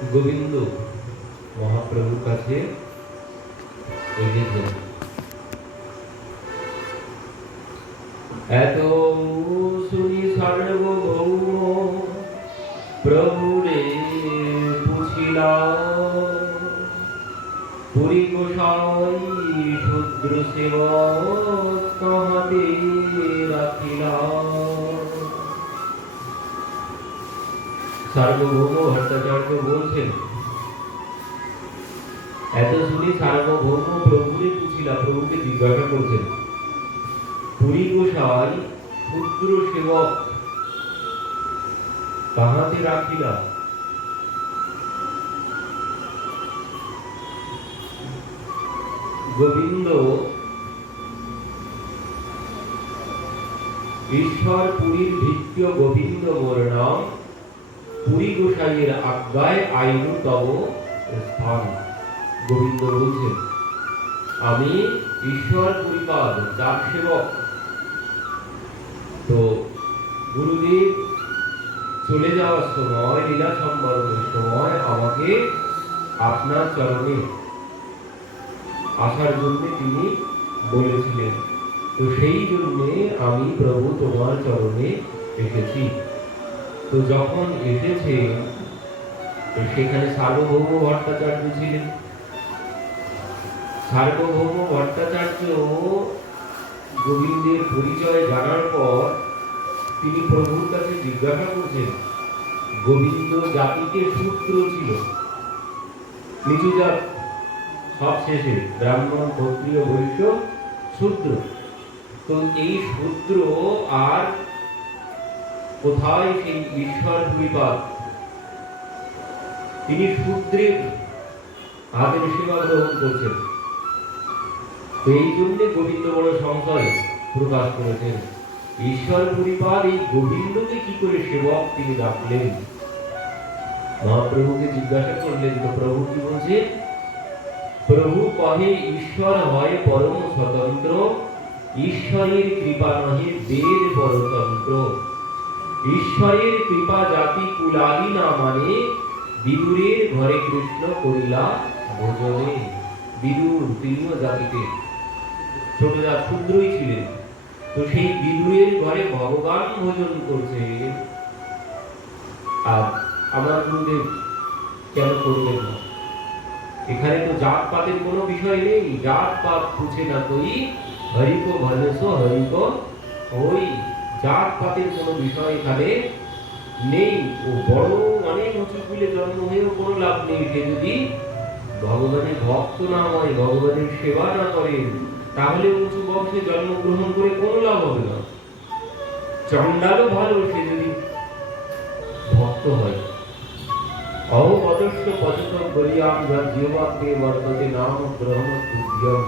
গোবিন্দ মহাপ্রভুর কাছে এসেছেন। এত শুনি সার্বভৌম প্রভুরে পুছিলা, পুরী গোসাই শূদ্র সেবক কাহাতে রাখিলা। সার্বভৌম ভট্টাচার্য বলছেন, এত শুনি সার্বভৌম প্রভুরে পুছিলা, প্রভুকে জিজ্ঞাসা করছেন, পুরী গোসাই শূদ্র সেবক কাহাতে রাখিলা। গোবিন্দ ঈশ্বর পুরীর ভিত্য গোবিন্দ মোর নাম, পুরী গোসাইয়ের আজ্ঞায় আইনু তব স্থান। গোবিন্দ বলছেন, আমি ঈশ্বর পুরীপাদ দাস সেবক। তো গুরুদেব চলে যাওয়ার সময়, লীলা সম্বরণের সময় আমাকে আপনার চরণে আসার জন্য তিনি বলেছিলেন। তো সেই জন্যে আমি প্রভু তোমার চরণে এসেছি। তো যখন এসেছে তো সেখানে সার্বভৌম ভট্টাচার্য ছিলেন। সার্বভৌম ভট্টাচার্য গোবিন্দের পরিচয় জানার পর তিনি প্রভুর কাছে জিজ্ঞাসা করছেন, গোবিন্দ জাতিতে শূদ্র ছিল, নিচু জাত, সব শেষে ব্রাহ্মণ, ক্ষত্রিয়, বৈশ্য, শূদ্র। তো এই শূদ্র আর কোথায় সেই ঈশ্বর পুরীপাদ, তিনি শূদ্রের হাতের সেবা গ্রহণ করছেন। তো এই জন্যে গোবিন্দ বড় সংশয় প্রকাশ করেছেন, ঈশ্বর পুরীপাদ এই গোবিন্দকে কি করে সেবক তিনি রাখলেন। মহাপ্রভুকে জিজ্ঞাসা করলেন, তো প্রভু কি বলছে, প্রভু কহে ঈশ্বর হয় পরম স্বতন্ত্র, ঈশ্বরের কৃপা নহে বেদ পরতন্ত্র। ঈশ্বরের কৃপা জাতি কুলালি না মানে, বিদুরের ঘরে কৃষ্ণ করিলা ভোজনে। বিদুর তিনিও জাতিতে ছোট জাত, শূদ্রই ছিলেন। তো সেই বিদুরের ঘরে ভগবান ভোজন করছে, আর আমার গুরুদেব কেন করবেন না? এখানে তো জাত পাতের কোনো বিষয় নেই, জাত পাত পুছে না কই, হরিকো ভজসো হরিকো ওই, জাত পাতের কোনো বিষয় এখানে নেই। ও বড় অনেক উঁচু কুলে জন্ম হয়েও কোনো লাভ নেই, সে যদি ভগবানের ভক্ত না হয়, ভগবানের সেবা না করেন, তাহলে উঁচু বংশে জন্মগ্রহণ করে কোনো লাভ হবে না। চন্ডালও ভালো, সে যদি ভক্ত হয়। অহো পদস্য পচতম বলিয়াম জীবাত্মে বর্ততে নাম গ্রহণ উদ্যম।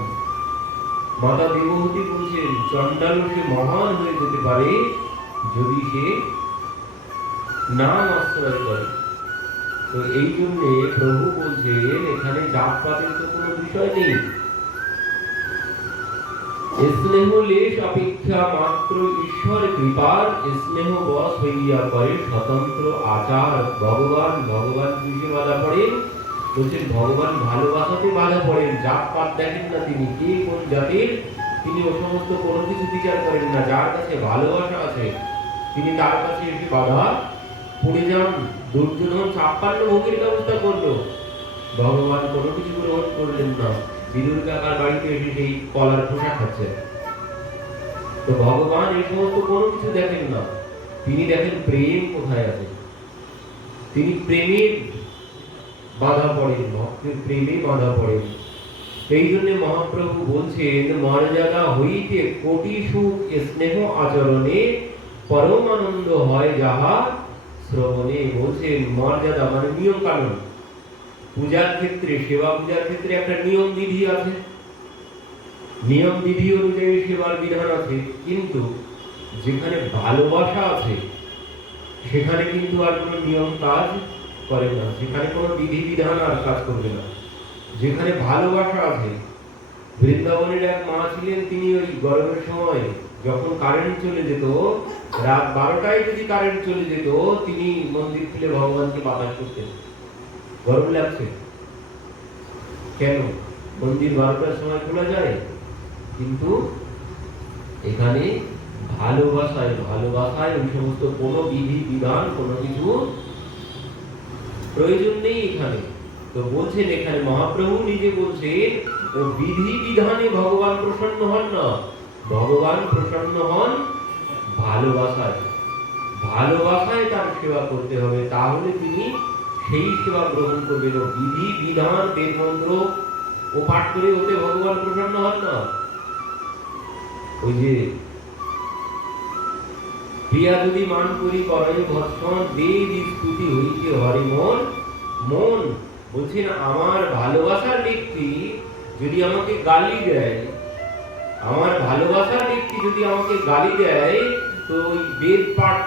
মাতা দেবহূতি বলছেন, চন্ডালও সে মহান হয়ে যেতে পারে যদি সে নাম আশ্রয় করে। তো এই জন্যে প্রভু বলছেন, এখানে জাত পাতের তো কোনো বিষয় নেই। স্নেহ লেশ অপেক্ষা মাত্র ঈশ্বর কৃপার, স্নেহ বশ হইয়া করে স্বতন্ত্র আচার। ভগবান কিসে বাধা পড়েন? বলছেন ভগবান ভালোবাসাতে বাধা পড়েন। জাত পাত দেখেন না তিনি, কে কোন জাতির, তিনি ও সমস্ত কোনো কিছু বিচার করেন না। যার কাছে ভালোবাসা আছে তিনি তার কাছে এসে বাধা পড়ে যান। দুর্যোধন 56 ভোগের ব্যবস্থা করলো, ভগবান কোনো কিছু গ্রহণ করলেন না। বিদুর কাকার বাড়িতে এসে সেই কলার খোসা খাচ্ছে। তো ভগবান এই সমস্ত কোনো কিছু দেখেন না, তিনি দেখেন প্রেম কোথায় আছে। তিনি প্রেমের বাধা পড়েন, ভক্তের প্রেমে বাধা পড়েন। এই জন্য মহাপ্রভু বলছেন, মর্যাদা হইতে কোটি সুখ স্নেহ আচরণে, পরম আনন্দ হয় যাহা শ্রবণে। বলছেন মর্যাদা মানে নিয়ম কানুন। পূজার ক্ষেত্রে, সেবা পূজার ক্ষেত্রে একটা নিয়ম বিধি আছে, নিয়ম বিধি অনুযায়ী সেবার বিধান আছে। কিন্তু যেখানে ভালোবাসা আছে সেখানে কিন্তু আর কোনো নিয়ম কাজ করে না, সেখানে কোনো বিধি বিধান আর কাজ করবে না। যেখানে ভালোবাসা আছে, বৃন্দাবনের এক মা ছিলেন, তিনি ওই গরমের সময় যখন কারেন্ট চলে যেত, রাত 12টায় যদি কারেন্ট চলে যেত, তিনি মন্দির খুলে ভগবানকে বাতাস করতেন। গরম লাগছে কেন? মন্দির 12টার সময় খোলা যায়, কিন্তু এখানে ভালোবাসায় ওই সমস্ত কোনো বিধি বিধান কোনো কিছু প্রয়োজন নেই এখানে। তো বলছেন এখানে মহাপ্রভু নিজে বলছেন, ও বিধি বিধানে ভগবান প্রসন্ন হন না, ভগবান প্রসন্ন হন ভালোবাসায়। ভালোবাসায় তার সেবা করতে হবে, তাহলে তিনি সেই সেবা গ্রহণ করবেন। ও বিধি বিধান বেদ মন্ত্র ও পাঠ করে ওতে ভগবান প্রসন্ন হন না। ওই যে প্রিয়া যদি মান করি করে ভৎসন দেব স্তুতি হইতে হরি মন মন। বলছেন আমার ভালোবাসার ব্যক্তি যদি আমাকে গালি দেয়, আমার ভালোবাসার ব্যক্তি যদি আমাকে গালি দেয়, তো ওই বেদ পাঠ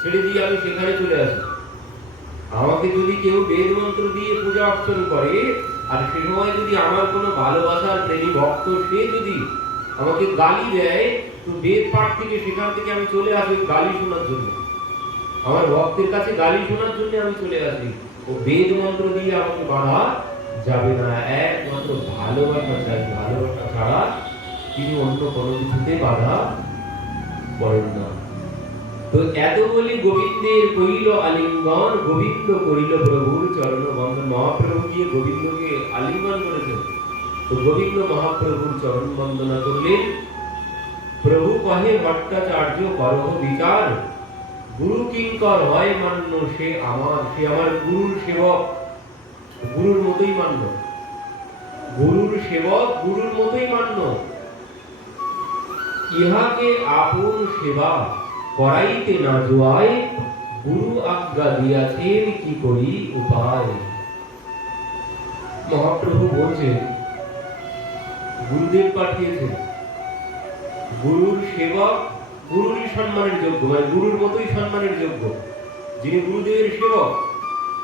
ছেড়ে দিয়ে আমি সেখানে চলে আসি। আমাকে যদি কেউ বেদ মন্ত্র দিয়ে পূজা অর্চন করে, আর সে সময় যদি আমার কোনো ভালোবাসার প্রেমী ভক্ত সে যদি আমাকে গালি দেয়, তো বেদ পাঠ থেকে সেখান থেকে আমি চলে আসি গালি শোনার জন্য। আমার ভক্তের কাছে গালি শোনার জন্য আমি চলে আসি। ও বেদ মন্ত্র দিয়ে আমাকে বাধা যাবে না, একমাত্র ভালোবাসা চাই। ভালোবাসা ছাড়া তিনি অন্য কোনো কিছুতে বাধা করেন না। তো এত বলি গোবিন্দের কইল আলিঙ্গন, গোবিন্দ করিল প্রভুর চরণ বন্দন। মহাপ্রভু গিয়ে গোবিন্দকে আলিঙ্গন করেছেন। তো গোবিন্দ মহাপ্রভুর চরণ বন্দনা করলেন। প্রভু কহে ভট্টাচার্য করহ বিচার, গুরু কিঙ্কর হয় মান্য সে আমার গুরুর সেবক, গুরুর মতোই মান্য, গুরুর সেবক গুরুর মতোই মান্য। ইহাকে আপন সেবা করাইতে না জোয়ায়, গুরু আজ্ঞা দিয়াছেন কি করি উপায়। মহাপ্রভু বলছেন গুরুদেব পাঠিয়েছেন, গুরুর সেবক গুরুরই সম্মানের যোগ্য, মানে গুরুর মতোই সম্মানের যোগ্য যিনি গুরুদেবের সেবক।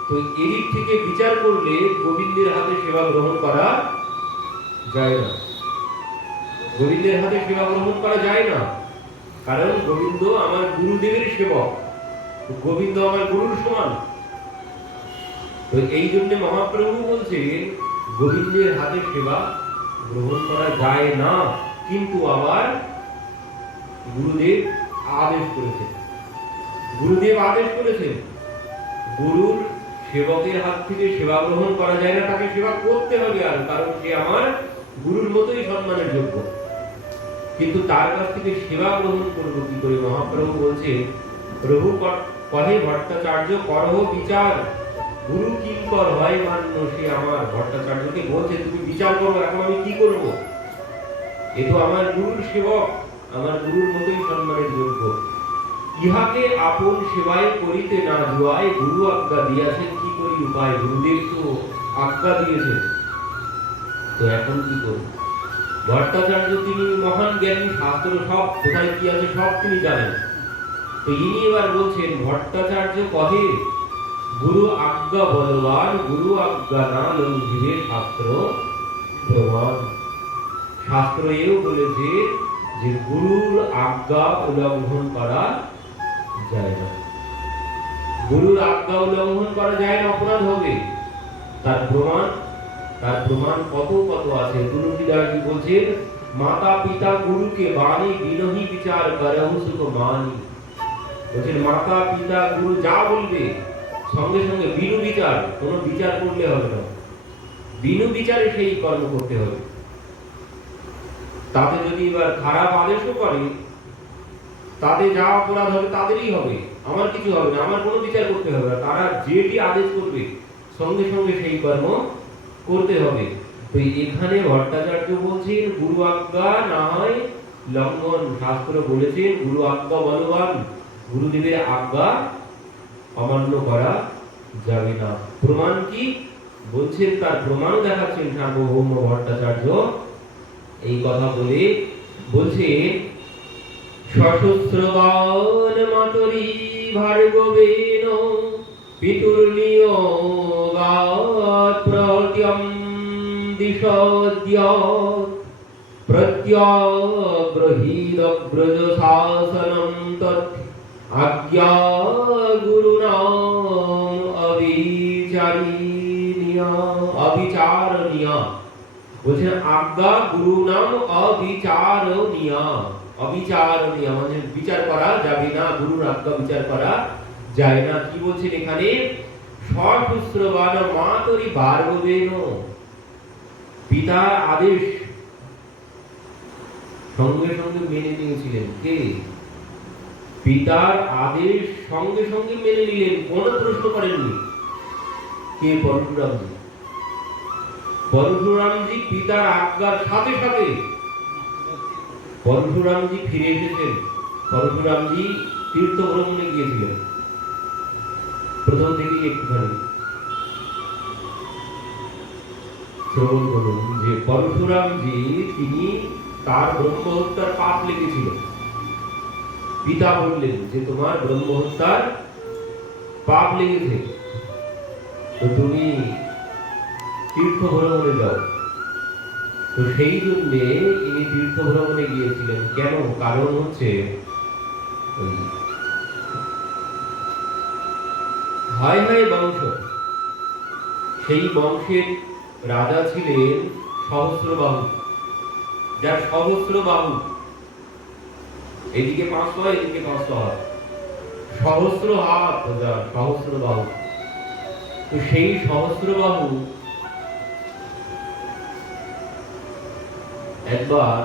তো এদিক থেকে বিচার করলে গোবিন্দের হাতে সেবা গ্রহণ করা যায় না, গোবিন্দের হাতে সেবা গ্রহণ করা যায় না। কারণ গোবিন্দ আমার গুরুদেবের সেবক, গোবিন্দ আমার গুরুর সমান। তো এই জন্য মহাপ্রভু বলছেন গোবিন্দের হাতে সেবা গ্রহণ করা যায় না, কিন্তু আবার গুরুদেব আদেশ করেছেন, গুরুদেব আদেশ করেছেন গুরুর সেবকের হাত থেকে সেবা গ্রহণ করা যায় না, তাকে সেবা করতে হবে। আর কারণ সে আমার গুরুর মতোই সম্মানের যোগ্য, কিন্তু তার কাছ থেকে সেবা গ্রহণ করবো কি করে? মহাপ্রভু বলছেন প্রভু কহে ভট্টাচার্য করহ বিচার, গুরু কিঙ্কর হয় মান্য সে আমার। ভট্টাচার্যকে বলছে তুমি বিচার করো, এখন আমি কি করব? এ তো আমার গুরুর সেবক, আমার গুরুর মতোই সম্মানের যোগ্য। ইহাকে আপন সেবায় করিতে না জুয়ায়, গুরু আজ্ঞা দিয়াছেন কি করি উপায়। গুরুদেব তো আজ্ঞা দিয়েছেন, তো এখন কি করব? ভট্টাচার্য তিনি মহান জ্ঞানী, শাস্ত্র সব কোথায় কি আছে সব তিনি জানেন। তো ইনি এবার বলছেন ভট্টাচার্য কহে গুরু আজ্ঞা বলবান, গুরু আজ্ঞা না লঙ্ঘিবে শাস্ত্র প্রমাণ। শাস্ত্র এও বলেছে যে গুরুর আজ্ঞা উল্লঙ্ঘন করা যায় না, গুরুর আজ্ঞা উল্লঙ্ঘন করা যায় না, অপরাধ হবে। তার প্রমাণ কত আছে। তুলসীদাসজি বলছেন মাতা পিতা গুরুকে বাণী বিনহি বিচার করহু সুখ মানি। বলছেন মাতা পিতা গুরু যা বলবে সঙ্গে সঙ্গে বিনু বিচার, কোনো বিচার করলে হবে না, বিনু বিচারে সেই কর্ম করতে হবে। তাতে যদি এবার খারাপ আদেশও করে, তাতে যা অপরাধ হবে তাদেরই হবে, আমার কিছু হবে না, আমার কোনো বিচার করতে হবে না। তারা যেটি আদেশ করবে সঙ্গে সঙ্গে সেই কর্ম করতে হবে। তো এখানে ভট্টাচার্য বলছেন গুরু আজ্ঞা না হয় লঙ্ঘন। শাস্ত্র বলেছেন গুরু আজ্ঞা বলবান, গুরুদেবের আজ্ঞা অমান্য করা যাবে না। প্রমাণ কি বলছেন? তার প্রমাণ দেখাচ্ছেন সার্বভৌম ভট্টাচার্য। এই কথা বলে বলছেন সশস্ত্রবান মাতরি ভার্গবেন পিতুর্নিয়োগাৎ প্রত্যম দিশোদ্য প্রত্যগ্রহীদগ্রজ শাসনম তৎ আজ্ঞা গুরুণা অবিচ অবিচারণীয় অবিচারণীয়, বলছেন আজ্ঞা গুরু নাম অবিচারণীয়। অবিচারণীয় মানে বিচার করা যাবে না, গুরুর আজ্ঞা বিচার করা যায় না। কি বলছেন এখানে? সহস্রবান মাতরি ভার্গবেন, পিতার আদেশ সঙ্গে সঙ্গে মেনে নিয়েছিলেন। কে? পিতার আদেশ সঙ্গে সঙ্গে মেনে নিলেন, কোনো প্রশ্ন করেননি। কে? পরশুরামজি। পরশুরামজি পিতার আজ্ঞার সাথে সাথে পরশুরামজি ফিরে এসেছেন। পরশুরামজি তীর্থ ভ্রমণে গিয়েছিলেন। প্রথম থেকেই একটুখানি শ্রবণ করুন যে পরশুরামজি তিনি তার ব্রহ্ম হত্যার পাপ লেগেছিল। পিতা বললেন যে তোমার ব্রহ্ম হত্যার পাপ লেগেছে, তো তুমি তীর্থ ভ্রমণে যাও। তো সেই জন্যে ইনি তীর্থ ভ্রমণে গিয়েছিলেন। কেন? কারণ হচ্ছে হায় হায় বংশ, সেই বংশের রাজা ছিলেন সহস্রবাহু, যার সহস্রবাহু, এদিকে 500 হয়, এদিকে 500 হয়, সহস্র হাত যার সহস্রবাহু। তো সেই সহস্রবাহু একবার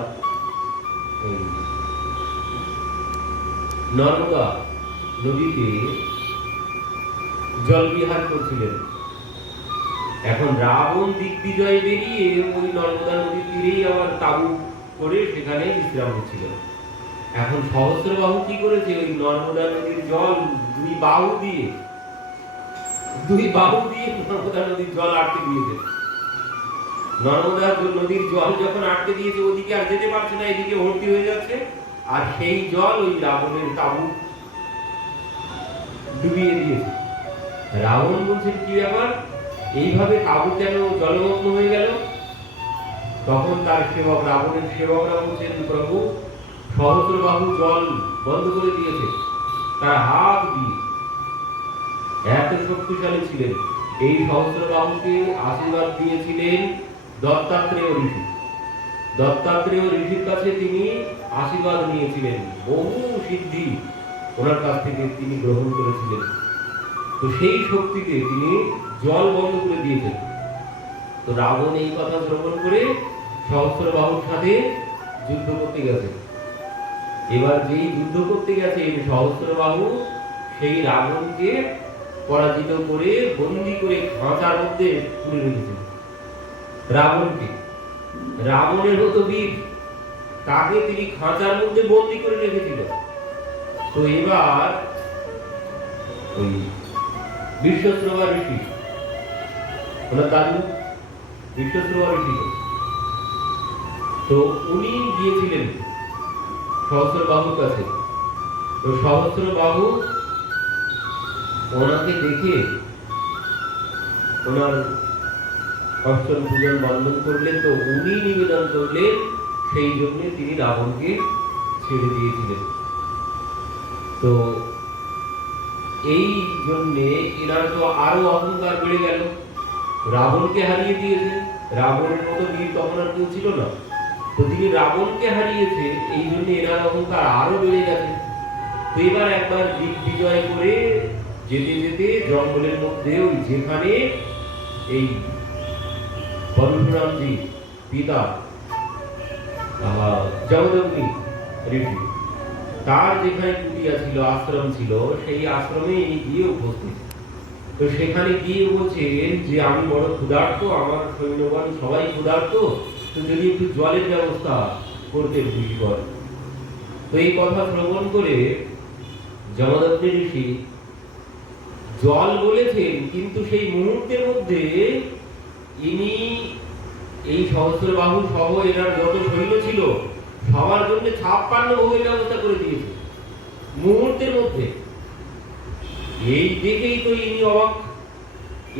নর্মদা নদীতে জল বিহার করছিলেন। এখন রাবণ দিগ্বিজয় বেরিয়ে ওই নর্মদা নদীর তীরেই আবার তাবু করে সেখানে বিশ্রাম হচ্ছিল। এখন সহস্রবাহু কি করেছে? ওই নর্মদা নদীর জল দুই বাহু দিয়ে নর্মদা নদীর জল আটকে দিয়েছে। নর্মদা নদীর জল যখন আটকে দিয়েছে, ওদিকে আর যেতে পারছে না, এদিকে ভর্তি হয়ে যাচ্ছে, আর সেই জল ওই রাবণের তাবু ডুবিয়ে দিয়েছে। রাবণ বলছেন কি ব্যাপার, এইভাবে তাবু কেন জলমগ্ন হয়ে গেল? তখন তার সেবক, রাবণের সেবকরা বলছেন প্রভু সহস্রবাহু জল বন্ধ করে দিয়েছে তার হাত দিয়ে। এত শক্তিশালী ছিলেন। এই সহস্রবাহুকে আশীর্বাদ দিয়েছিলেন দত্তাত্রেয় ঋষি। দত্তাত্রেয় ঋষির কাছে তিনি আশীর্বাদ নিয়েছিলেন, বহু সিদ্ধি ওনার কাছ থেকে তিনি গ্রহণ করেছিলেন। তো সেই শক্তিতে তিনি জল বন্ধ করে দিয়েছেন। তো রাবণ এই কথা শ্রবণ করে সহস্রবাহুর সাথে যুদ্ধ করতে গেছে। এবার যেই যুদ্ধ করতে গেছে এই সহস্রবাহু, সেই রাবণকে পরাজিত করে বন্দী করে খাঁচার মধ্যে তুলে রেখেছে। রাবণকে, রাবণের মতো বীর, তাকে তিনি খাঁচার মধ্যে বন্দী করে রেখেছিল। তো এবার ওই বিশ্বশ্রবা ঋষি, ওনার দাদু বিশ্বশ্রবা ঋষি, তো উনি গিয়েছিলেন সহস্রবাহুর কাছে। তো সহস্রবাহু ওনাকে দেখে ওনার অষ্টম পূজন বন্ধন করলেন। তো উনি নিবেদন করলেন, সেই জন্য তিনি রাবণকে ছেড়ে দিয়েছিলেন। তো এই জন্যে এনার তো আরো অহংকার বেড়ে গেল। রাবণকে হারিয়ে দিয়েছে, রাবণের মতো বীর তখন আর কেউ ছিল না। তো তিনি রাবণকে হারিয়েছে, এই জন্য এনার অহংকার আরো বেড়ে গেছে। তো এবার একবার দিগ্বিজয় করে যেতে যেতে জঙ্গলের মধ্যে ওই যেখানে এই পরশুরামজি পিতা জমদগ্নি ঋষি, তার যেখানে কুটিয়া ছিল, আশ্রম ছিল, সেই আশ্রমে ইনি গিয়ে উপস্থিত। তো সেখানে গিয়ে বলছেন যে আমি বড় ক্ষুধার্ত, আমার সৈন্যগণ সবাই ক্ষুধার্ত, তো যদি একটু জলের ব্যবস্থা করতে ঋষিগণ। তো এই কথা শ্রবণ করে জমদগ্নি ঋষি জল বলেছেন, কিন্তু সেই মুহূর্তের মধ্যে ইনি এই সহস্রবাহু সহ এনার যত সৈন্য ছিল সবার জন্য 56 ভোগের ব্যবস্থা করে দিয়েছে মুহূর্তের মধ্যে। এই দেখেই তো ইনি অবাক,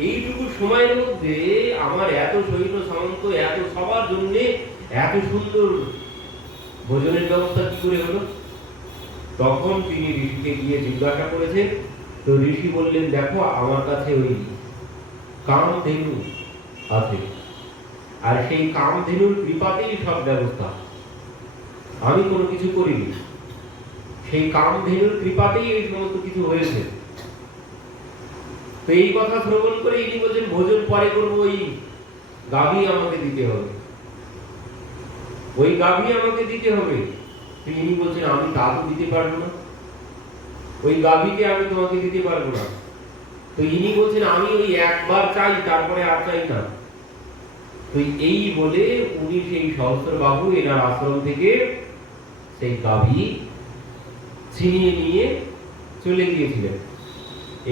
এইটুকু সময়ের মধ্যে আমার এত সৈন্য সামন্ত, এত সবার জন্য এত সুন্দর ভোজনের ব্যবস্থা কি করে হলো? তখন তিনি ঋষিকে গিয়ে জিজ্ঞাসা করেছেন। তো ঋষি বললেন, দেখো আমার কাছে ওই কামধেনু আছে, আর সেই কামধেনুর কৃপাতেই সব ব্যবস্থা, আমি কোনো কিছু করিনি, সেই কামধেনুর কৃপাতেই এই সমস্ত কিছু হয়েছে। তো এই কথা শ্রবণ করে ইনি বলছেন ভোজন পরে করবো, ওই গাভী আমাকে দিতে হবে, ওই গাভী আমাকে দিতে হবে। তো ইনি বলছেন আমি তা তো দিতে পারবো না, ওই গাভীকে আমি তোমাকে দিতে পারবো না। তো ইনি বলছেন আমি ওই একবার চাই, তারপরে আর চাই না। তো এই বলে উনি সেই সহস্রবাহু এনার আশ্রম থেকে সেই গাভী ছিনিয়ে নিয়ে চলে গিয়েছিলেন।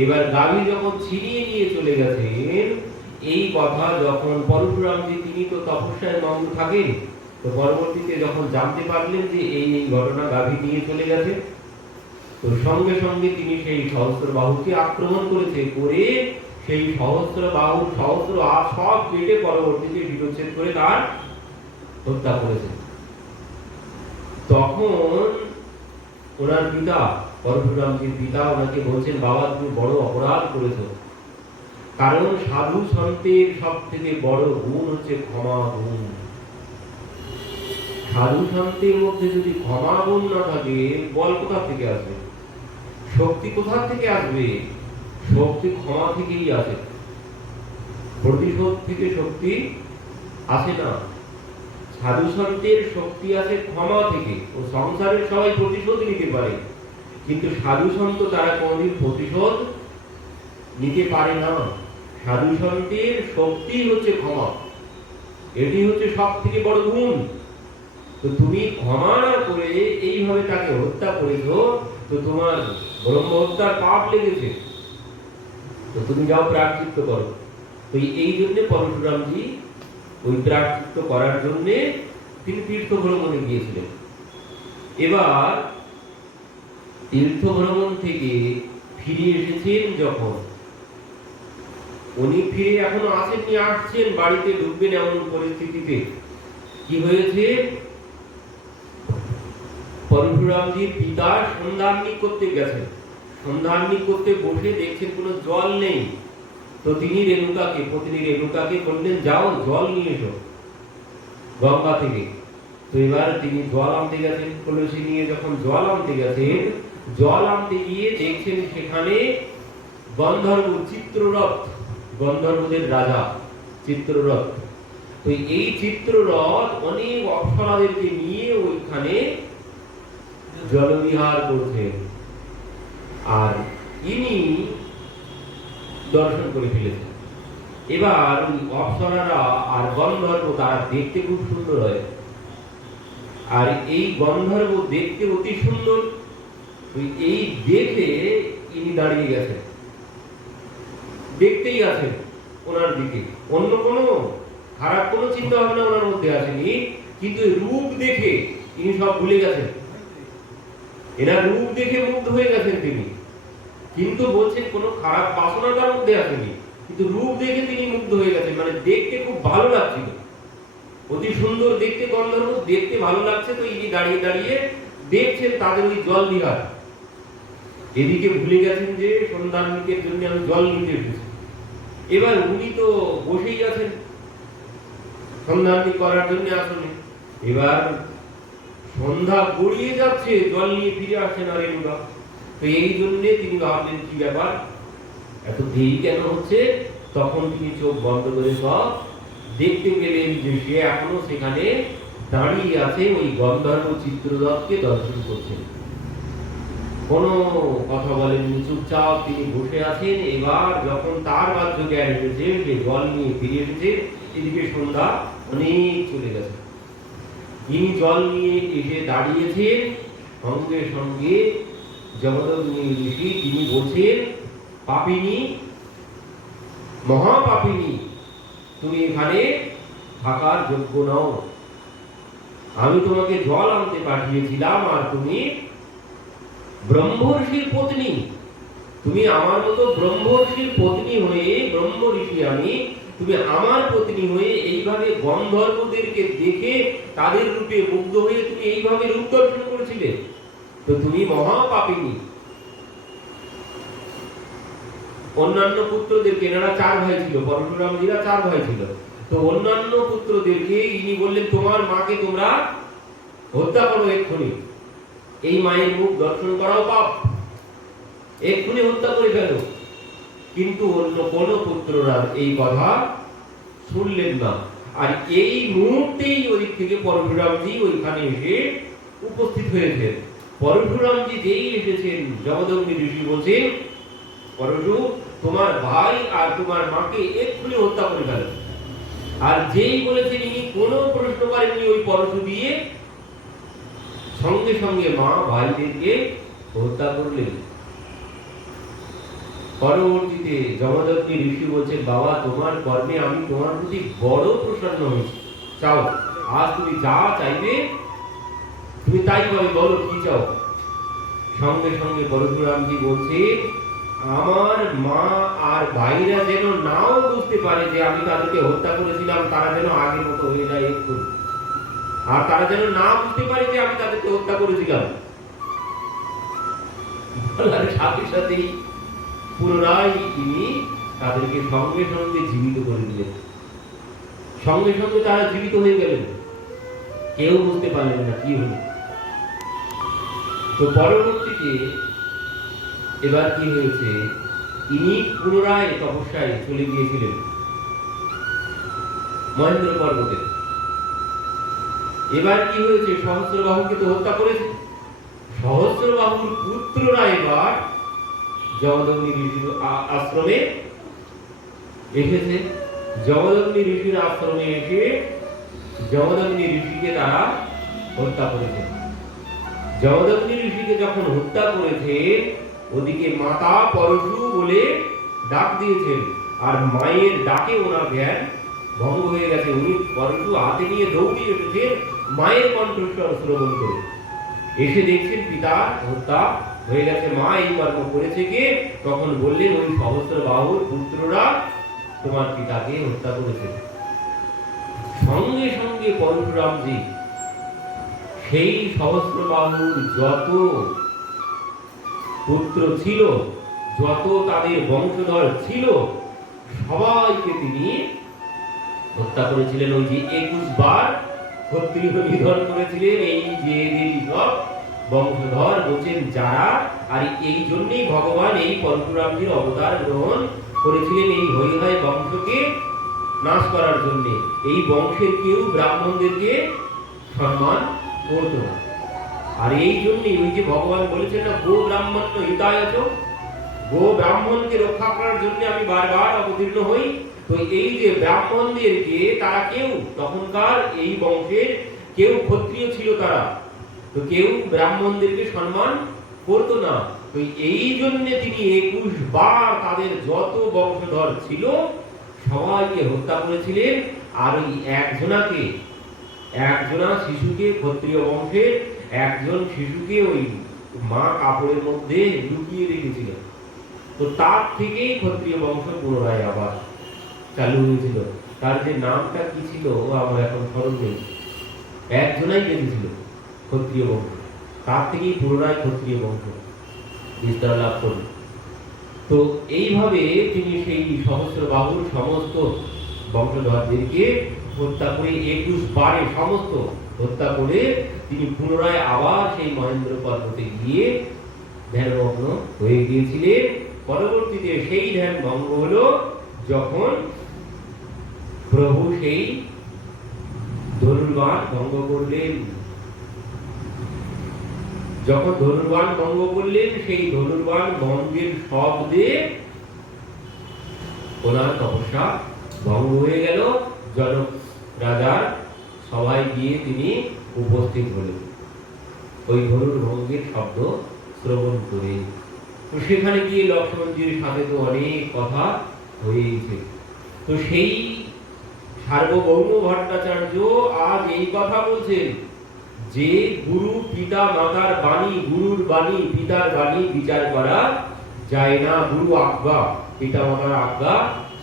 এবার গাভী যখন ছিনিয়ে নিয়ে চলে গেছেন, এই কথা যখন পরশুরামজি, তিনি তো তপস্যায় মগ্ন থাকেন, তো পরবর্তীতে যখন জানতে পারলেন যে এই ঘটনা গাভী নিয়ে চলে গেছে, তো সঙ্গে সঙ্গে তিনি সেই সহস্রবাহুকে আক্রমণ করেছে, করে সেই সহস্রবাহুর সহস্র হাত সব কেটে পরবর্তীতে শিরচ্ছেদ করে তার হত্যা করেছে। তখন ওনার পিতা, পরশুরামজির পিতা ওনাকে বলছেন, বাবা তুমি বড় অপরাধ করেছো, কারণ সাধু সন্তের সব থেকে বড় গুণ হচ্ছে ক্ষমা গুণ। সাধু সন্তের মধ্যে যদি ক্ষমা গুণ না থাকে, বল কোথা থেকে আসবে, শক্তি কোথা থেকে আসবে? শক্তি ক্ষমা থেকেই আসে, প্রতিশোধ থেকে শক্তি আসে না। সাধু সন্তের শক্তি আসে ক্ষমা থেকে। ও সংসারের সবাই প্রতিশোধ নিতে পারে, কিন্তু সাধু সন্ত তারা কোনদিন প্রতিশোধ নিতে পারে না। সাধু সন্তের শক্তি হচ্ছে ক্ষমা, এটি হচ্ছে সব থেকে বড় গুণ। তো তুমি ক্ষমা না করে এইভাবে তাকে হত্যা করেছো, তো তোমার ব্রহ্ম হত্যার পাপ লেগেছে, তো তুমি যাও প্রায়শ্চিত্ত করো। তো এই জন্য পরশুরামজি ওই প্রায়শ্চিত্ত করার জন্য তিনি তীর্থ ভ্রমণে গিয়েছিলেন। এবার তীর্থ ভ্রমণ থেকে ফিরে এসেছেন যখন, উনি ফিরে এখনো আসেননি, আসছেন, বাড়িতে ঢুকবেন এমন পরিস্থিতিতে কি হয়েছে, পরশুরামজির পিতা সন্ধাননি করতে গেছেন, সন্ধাননি করতে বসে দেখছেন কোনো জল নেই। তো তিনি রেণুকাকে, পত্নী রেণুকাকে বললেন যাও জল নিয়ে এসো গঙ্গা থেকে। তো এবার তিনি জল আনতে গেছেন, কলসি নিয়ে যখন জল আনতে গেছেন, জল আনতে গিয়ে দেখছেন সেখানে গন্ধর্ব চিত্ররথ, গন্ধর্বদের রাজা চিত্ররথ। তো এই চিত্ররথ অনেক অপ্সরাদেরকে নিয়ে ওইখানে জলবিহার করছেন, আর ইনি দর্শন করে ফেলেছেন। এবার ওই অপ্সরারা আর গন্ধর্ব তারা দেখতে খুব সুন্দর হয়, আর এই গন্ধর্ব দেখতে অতি সুন্দর। এই দেখে ইনি দাঁড়িয়ে গেছেন, দেখতেই আছেন ওনার দিকে, অন্য কোনো খারাপ কোনো চিন্তা ভাবনা ওনার মধ্যে আসেনি, কিন্তু রূপ দেখে তিনি সব ভুলে গেছেন। এনার রূপ দেখে মুগ্ধ হয়ে গেছেন তিনি, কিন্তু বলছেন কোনো খারাপ বাসনা তার মধ্যে আসেনি, কিন্তু রূপ দেখে তিনি মুগ্ধ হয়ে গেছেন। মানে দেখতে খুব ভালো লাগছিল, অতি সুন্দর দেখতে গন্ধর্ব, দেখতে ভালো লাগছে। তো ইনি দাঁড়িয়ে দাঁড়িয়ে দেখছেন তাদের ওই জল বিহার। এদিকে ভুলে গেছেন যে সন্ধাননিকের জন্য আমি জল নিতে এসেছি। এবার উনি তো বসেই আছেন সন্ধাননিক করার জন্য আসলে। এবার সন্ধ্যা গড়িয়ে যাচ্ছে, জল নিয়ে ফিরে আসছেন আর রেণুকা। তো এই জন্য তিনি ভাবলেন কি ব্যাপার, এত দেরি কেন হচ্ছে। তখন তিনি চোখ বন্ধ করে সব দেখতে পেলেন যে সে এখনো সেখানে দাঁড়িয়ে আছে, ওই গন্ধর্ব চিত্ররথকে দর্শন করছেন। কোনো কথা বলেননি, চুপচাপ তিনি বসে আছেন। এবার যখন তার বাহ্য জ্ঞান এসেছে, সে জল নিয়ে ফিরে এসেছে, এদিকে সন্ধ্যা অনেক চলে গেছে। তিনি জল নিয়ে এসে দাঁড়িয়েছেন, সঙ্গে সঙ্গে জমদগ্নি ঋষি তিনি বলছেন, পাপিনী, মহাপাপিনী, তুমি এখানে থাকার যোগ্য নও। আমি তোমাকে জল আনতে পাঠিয়েছিলাম, আর তুমি ব্রহ্মর্ষির পত্নী, তুমি আমার মতো ব্রহ্মর্ষির পত্নী হয়ে, ব্রহ্ম ঋষি আমি, তুমি আমার পত্নী হয়ে এইভাবে গন্ধর্বদেরকে দেখে তাদের রূপে মুগ্ধ হয়ে তুমি এইভাবে রূপ দর্শন করেছিলে, তো তুমি মহাপাপিনী। অন্যান্য পুত্রদেরকে, এনারা 4 ভাই ছিল, পরশুরামজিরা 4 ভাই ছিল, তো অন্যান্য পুত্রদেরকে ইনি বললেন তোমার মাকে তোমরা হত্যা করো এক্ষুনি, এই মায়ের মুখ দর্শন করাও পাপ, এক্ষুনি হত্যা করে ফেলো। কিন্তু অন্য কোন পুত্ররা এই কথা শুনলেন না। আর এই মুহূর্তেই ওই থেকে পরশুরামজি ওইখানে এসে উপস্থিত হয়েছেন। পরশুরামজি যেই এসেছেন, জমদগ্নি ঋষি বলছেন পরশু তোমার ভাই আর তোমার মাকে এক্ষুনি হত্যা করে ফেলো। আর যেই বলেছেন ইনি কোনো প্রশ্ন করেননি, ওই পরশু দিয়ে সঙ্গে সঙ্গে মা ভাইদেরকে হত্যা করলেন। পরবর্তীতে জমদগ্নি ঋষি বলছেন বাবা তোমার কর্মে আমি তোমার প্রতি বড় প্রসন্ন হয়েছি, চাও আজ তুমি যা চাইবে তুমি তাই পাবে, বলো কি চাও। সঙ্গে সঙ্গে পরশুরামজি বলছে আমার মা আর ভাইরা যেন নাও বুঝতে পারে যে আমি তাদেরকে হত্যা করেছিলাম, তারা যেন আগের মতো হয়ে যায় একটু, আর তারা যেন না বুঝতে পারে যে আমি তাদেরকে হত্যা করেছিলাম। সাথে সাথেই পুনরায় তিনি তাদেরকে সঙ্গে সঙ্গে জীবিত করে দিলেন, সঙ্গে সঙ্গে তারা জীবিত হয়ে গেলেন, কেউ বুঝতে পারলেন না কি হলো। তো পরবর্তীতে এবার কি হয়েছে, ইনি পুনরায় তপস্যায় চলে গিয়েছিলেন মহেন্দ্র পর্বতে। এবার কি হয়েছে, সহস্রবাহুকে তো হত্যা করেছে, সহস্রবাহুর পুত্ররা এবার জমদগ্নি ঋষির আশ্রমে এসেছে। জমদগ্নি ঋষির আশ্রমে এসে জমদগ্নি ঋষিকে তারা হত্যা করেছে। জমদগ্নি ঋষিকে যখন হত্যা করেছে, ওদিকে মাতা পরশু বলে ডাক দিয়েছেন, আর মায়ের ডাকে ওনার জ্ঞান ভঙ্গ হয়ে গেছে। উনি পরশু হাতে নিয়ে দৌড়ে এসেছেন মায়ের কণ্ঠস্বর শ্রবণ করে, এসে দেখছেন পিতা হত্যা হয়ে গেছে। মা এই কর্ম করেছে কে? তখন বললেন ওই সহস্রবাহুর পুত্ররা তোমার পিতাকে হত্যা করেছে। সঙ্গে সঙ্গে পরশুরামজি সেই সহস্রবাহুর যত পুত্র ছিল, যত তাদের বংশধর ছিল, সবাইকে তিনি হত্যা করেছিলেন। ওই যে 21 বার ক্ষত্রিয় নিধন করেছিলেন, এই যে সব বংশধর বলছেন যারা, আর এই জন্যই ভগবান এই পরশুরামজির অবতার গ্রহণ করেছিলেন, এই হরিহয় বংশকে নাশ করার জন্য। এই বংশের কেউ ব্রাহ্মণদেরকে সম্মান করত না, আর এই জন্যই ওই যে ভগবান বলেছেন না গো ব্রাহ্মণ্য হিতায়চ, গো ব্রাহ্মণকে রক্ষা করার জন্য আমি বারবার অবতীর্ণ হই। তো এই যে ব্রাহ্মণদেরকে তারা কেউ, তখনকার এই বংশের কেউ ক্ষত্রিয় ছিল তারা, তো কেউ ব্রাহ্মণদেরকে সম্মান করতো না। তো এই জন্য তিনি 21 বার তাদের যত বংশধর ছিল সবাইকে হত্যা করেছিলেন। আর ওই একজনা শিশুকে, ক্ষত্রিয় বংশের একজন শিশুকে ওই মা কাপড়ের মধ্যে লুকিয়ে রেখেছিলেন। তো তার থেকেই ক্ষত্রিয় বংশ পুনরায় আবার চালু হয়েছিল। তার যে নামটা কি ছিল আমার এখন স্মরণ নেই, একজনাই বেঁচেছিল ক্ষত্রিয় বংশ, তার থেকেই পুনরায় ক্ষত্রিয় বংশ বিস্তার লাভ করল। তো এইভাবে তিনি সেই সহস্রবাহুর সমস্ত বংশধরদেরকে হত্যা করে 21 বারে সমস্ত হত্যা করে তিনি পুনরায় আবার সেই মহেন্দ্র পর্বতে গিয়ে ধ্যানমগ্ন হয়ে গিয়েছিলেন। পরবর্তীতে সেই ধ্যান ভঙ্গ হলো যখন প্রভু সেই ধনুর্বাণ ভঙ্গ করলেন। যখন ধনুর্বাণ ভঙ্গ করলেন, সেই ধনুর্বাণ ভঙ্গের শব্দে ওনার তপস্যা ভঙ্গ হয়ে গেল। জনক রাজার সবাই গিয়ে তিনি উপস্থিত হলেন ওই ধনুর্ভঙ্গের শব্দ শ্রবণ করে। তো সেখানে গিয়ে লক্ষ্মণজির সাথে তো অনেক কথা হয়েছে। তো সেই সার্বভৌম ভট্টাচার্য আজ এই কথা বলছেন যে গুরু পিতা মাতার বাণী, গুরুর বাণী পিতার বাণী বিচার করা যায় না। গুরু আজ্ঞা পিতা মাতার আজ্ঞা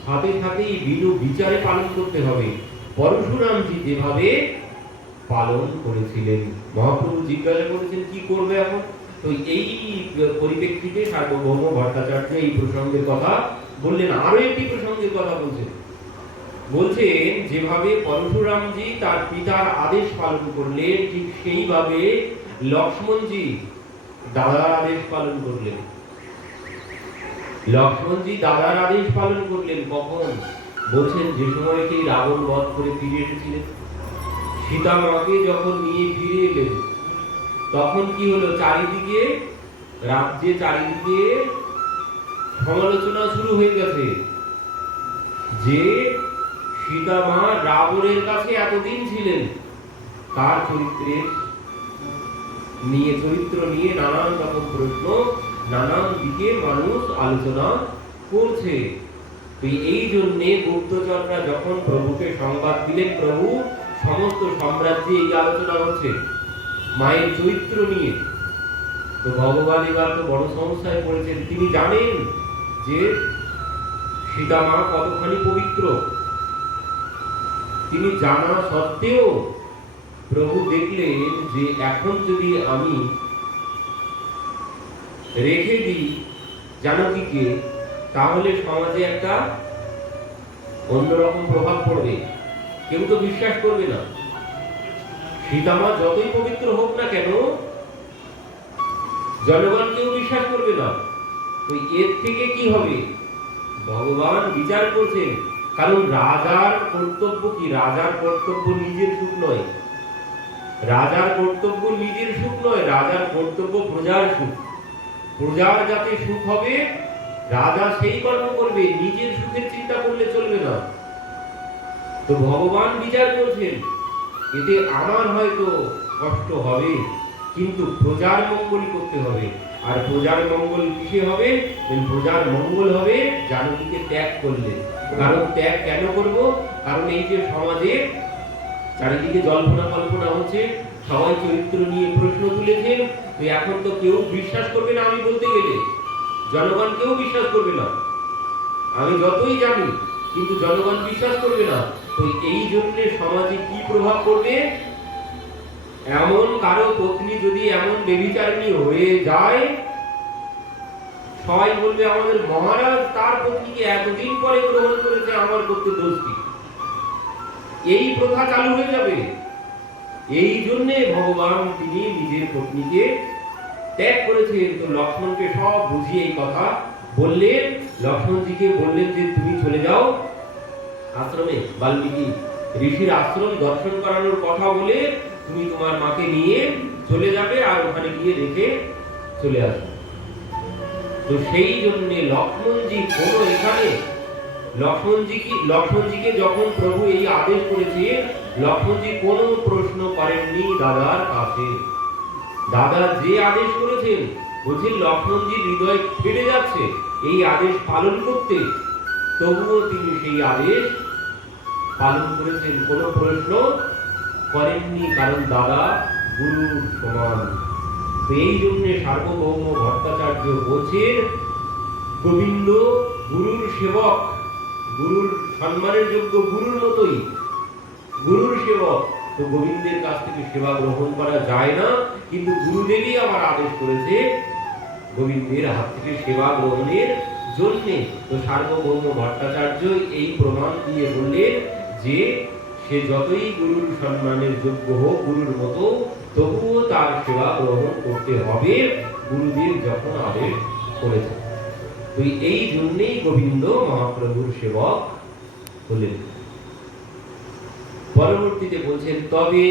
সাথে সাথেই বিনু বিচারে পালন করতে হবে। পরশুরামজি যেভাবে পালন করেছিলেন, মহাপ্রভু জিজ্ঞাসা করেছেন কি করবে এখন। তো এই পরিপ্রেক্ষিতে সার্বভৌম ভট্টাচার্য এই প্রসঙ্গের কথা বললেন আরো একটি প্রসঙ্গের কথা বলছেন যেভাবে পরশুরামজি তার পিতার আদেশ পালন করলেন, ঠিক সেইভাবে লক্ষ্মণজি দাদার আদেশ পালন করলেন। লক্ষ্মণজি দাদার আদেশ পালন করলেন কখন? বলছেন যে সময় সেই রাবণ বধ করে ফিরে এসেছিলেন, সীতা মাকে যখন নিয়ে ফিরে এলেন, তখন কি হলো? চারিদিকে রাজ্যে চারিদিকে সমালোচনা শুরু হয়ে গেছে যে সীতা মা রাবণের কাছে এতদিন ছিলেন, তার চরিত্র নিয়ে নানান রকম প্রশ্ন, নানান দিকে মানুষ আলোচনা করছে। এই জন্য গুপ্তচররা যখন প্রভুকে সংবাদ দিলেন, প্রভু সমস্ত সাম্রাজ্যে এই আলোচনা হচ্ছে মায়ের চরিত্র নিয়ে, তো ভগবান এবার তো বড় সমস্যায় পড়েছেন। তিনি জানেন যে সীতা মা কতখানি পবিত্র, তিনি জানা সত্ত্বেও প্রভু দেখলেন যে এখন যদি আমি রেখে দিই জানকীকে, তাহলে সমাজে একটা অন্যরকম প্রভাব পড়বে, কেউ তো বিশ্বাস করবে না। সীতা মা যতই পবিত্র হোক না কেন, জনগণ কেউ বিশ্বাস করবে না। তো এর থেকে কি হবে? ভগবান বিচার করছেন, কারণ রাজার কর্তব্য কি? রাজার কর্তব্য নিজের সুখ নয়, রাজার কর্তব্য নিজের সুখ নয়, রাজার কর্তব্য প্রজার সুখ। প্রজার যাতে সুখ হবে, রাজা সেই কর্ম করবে, নিজের সুখের চিন্তা করলে চলবে না। তো ভগবান বিচার করছেন, এতে আমার হয়তো কষ্ট হবে, কিন্তু প্রজার মঙ্গল করতে হবে। আর প্রজার মঙ্গল কিসে হবে? প্রজার মঙ্গল হবে জানকীকে ত্যাগ করলে। কারণ ত্যাগ কেন করব? কারণ এই যে সমাজে চারিদিকে জল্পনা কল্পনা হচ্ছে, সবাই চরিত্র নিয়ে প্রশ্ন তুলেছেন, তো এখন তো কেউ বিশ্বাস করবে না। আমি বলতে গেলে জনগণ কেউ বিশ্বাস করবে না, আমি যতই জানি, কিন্তু জনগণ বিশ্বাস করবে না। তো এই জন্য সমাজে কি প্রভাব পড়বে? এমন কারো পত্নী যদি এমন ব্যভিচারিণী হয়ে যায়, সবাই বলবে আমাদের মহারাজ তার পত্নীকে এতদিন পরে গ্রহণ করেছে, আমার করতে দোষ কি? এই প্রথা চালু হয়ে যাবে। এই জন্য ভগবান তিনি নিজের পত্নীকে ত্যাগ করেছেন। তো লক্ষ্মণকে সব বুঝিয়ে এই কথা বললেন, লক্ষ্মণজিকে বললেন যে তুমি চলে যাও আশ্রমে, বাল্মীকি ঋষির আশ্রম দর্শন করানোর কথা বলে তুমি তোমার মাকে নিয়ে চলে যাবে, আর ওখানে গিয়ে রেখে চলে আসবে। তো সেই জন্য লক্ষ্মণজি কোনো এখানে লক্ষ্মণজিকে যখন প্রভু এই আদেশ করেছে, লক্ষ্মণজি কোনো প্রশ্ন করেননি দাদার কাছে। দাদা যে আদেশ করেছেন, বলছেন লক্ষ্মণজির হৃদয় ফেটে যাচ্ছে এই আদেশ পালন করতে, তবুও তিনি সেই আদেশ পালন করেছেন, কোনো প্রশ্ন করেননি, কারণ দাদা গুরুর সমান। এই জন্য সার্বভৌম ভট্টাচার্য বলছেন গোবিন্দ গুরুর সেবক, গুরুর সম্মানের যোগ্য, গুরুর মতোই গুরুর সেবক। তো গোবিন্দের কাছ থেকে সেবা গ্রহণ করা যায় না, কিন্তু গুরুদেবই আমার আদেশ করেছে গোবিন্দের হাত থেকে সেবা গ্রহণের জন্য। তো সার্বভৌম ভট্টাচার্য এই প্রমাণ দিয়ে বললেন যে সে যতই গুরুর সম্মানের যোগ্য হোক, গুরুর মতো, তবুও তার সেবা গ্রহণ করতে হবে গুরুদেব যখন আদেশ করেছে। তো এই জন্যই গোবিন্দ মহাপ্রভুর সেবক হলেন। পরবর্তীতে বলছেন তবে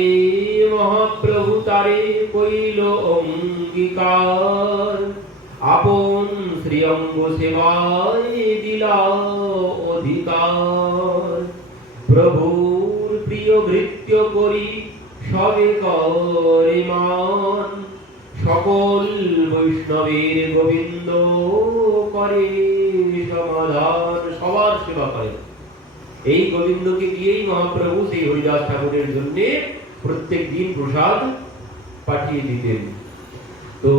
মহাপ্রভু তারে কইল অঙ্গীকার, আপন শ্রীঅঙ্গ সেবায় দিলা অধিকার। প্রভুর প্রিয় ভৃত্য করি সবে করে মান, সকল বৈষ্ণবের গোবিন্দ করে সমাধান। সবার সেবা করে এই গোবিন্দকে দিয়েই মহাপ্রভু সেই হরিদাস ঠাকুরের জন্য প্রত্যেক দিন প্রসাদ পাঠিয়ে দিতেন। তো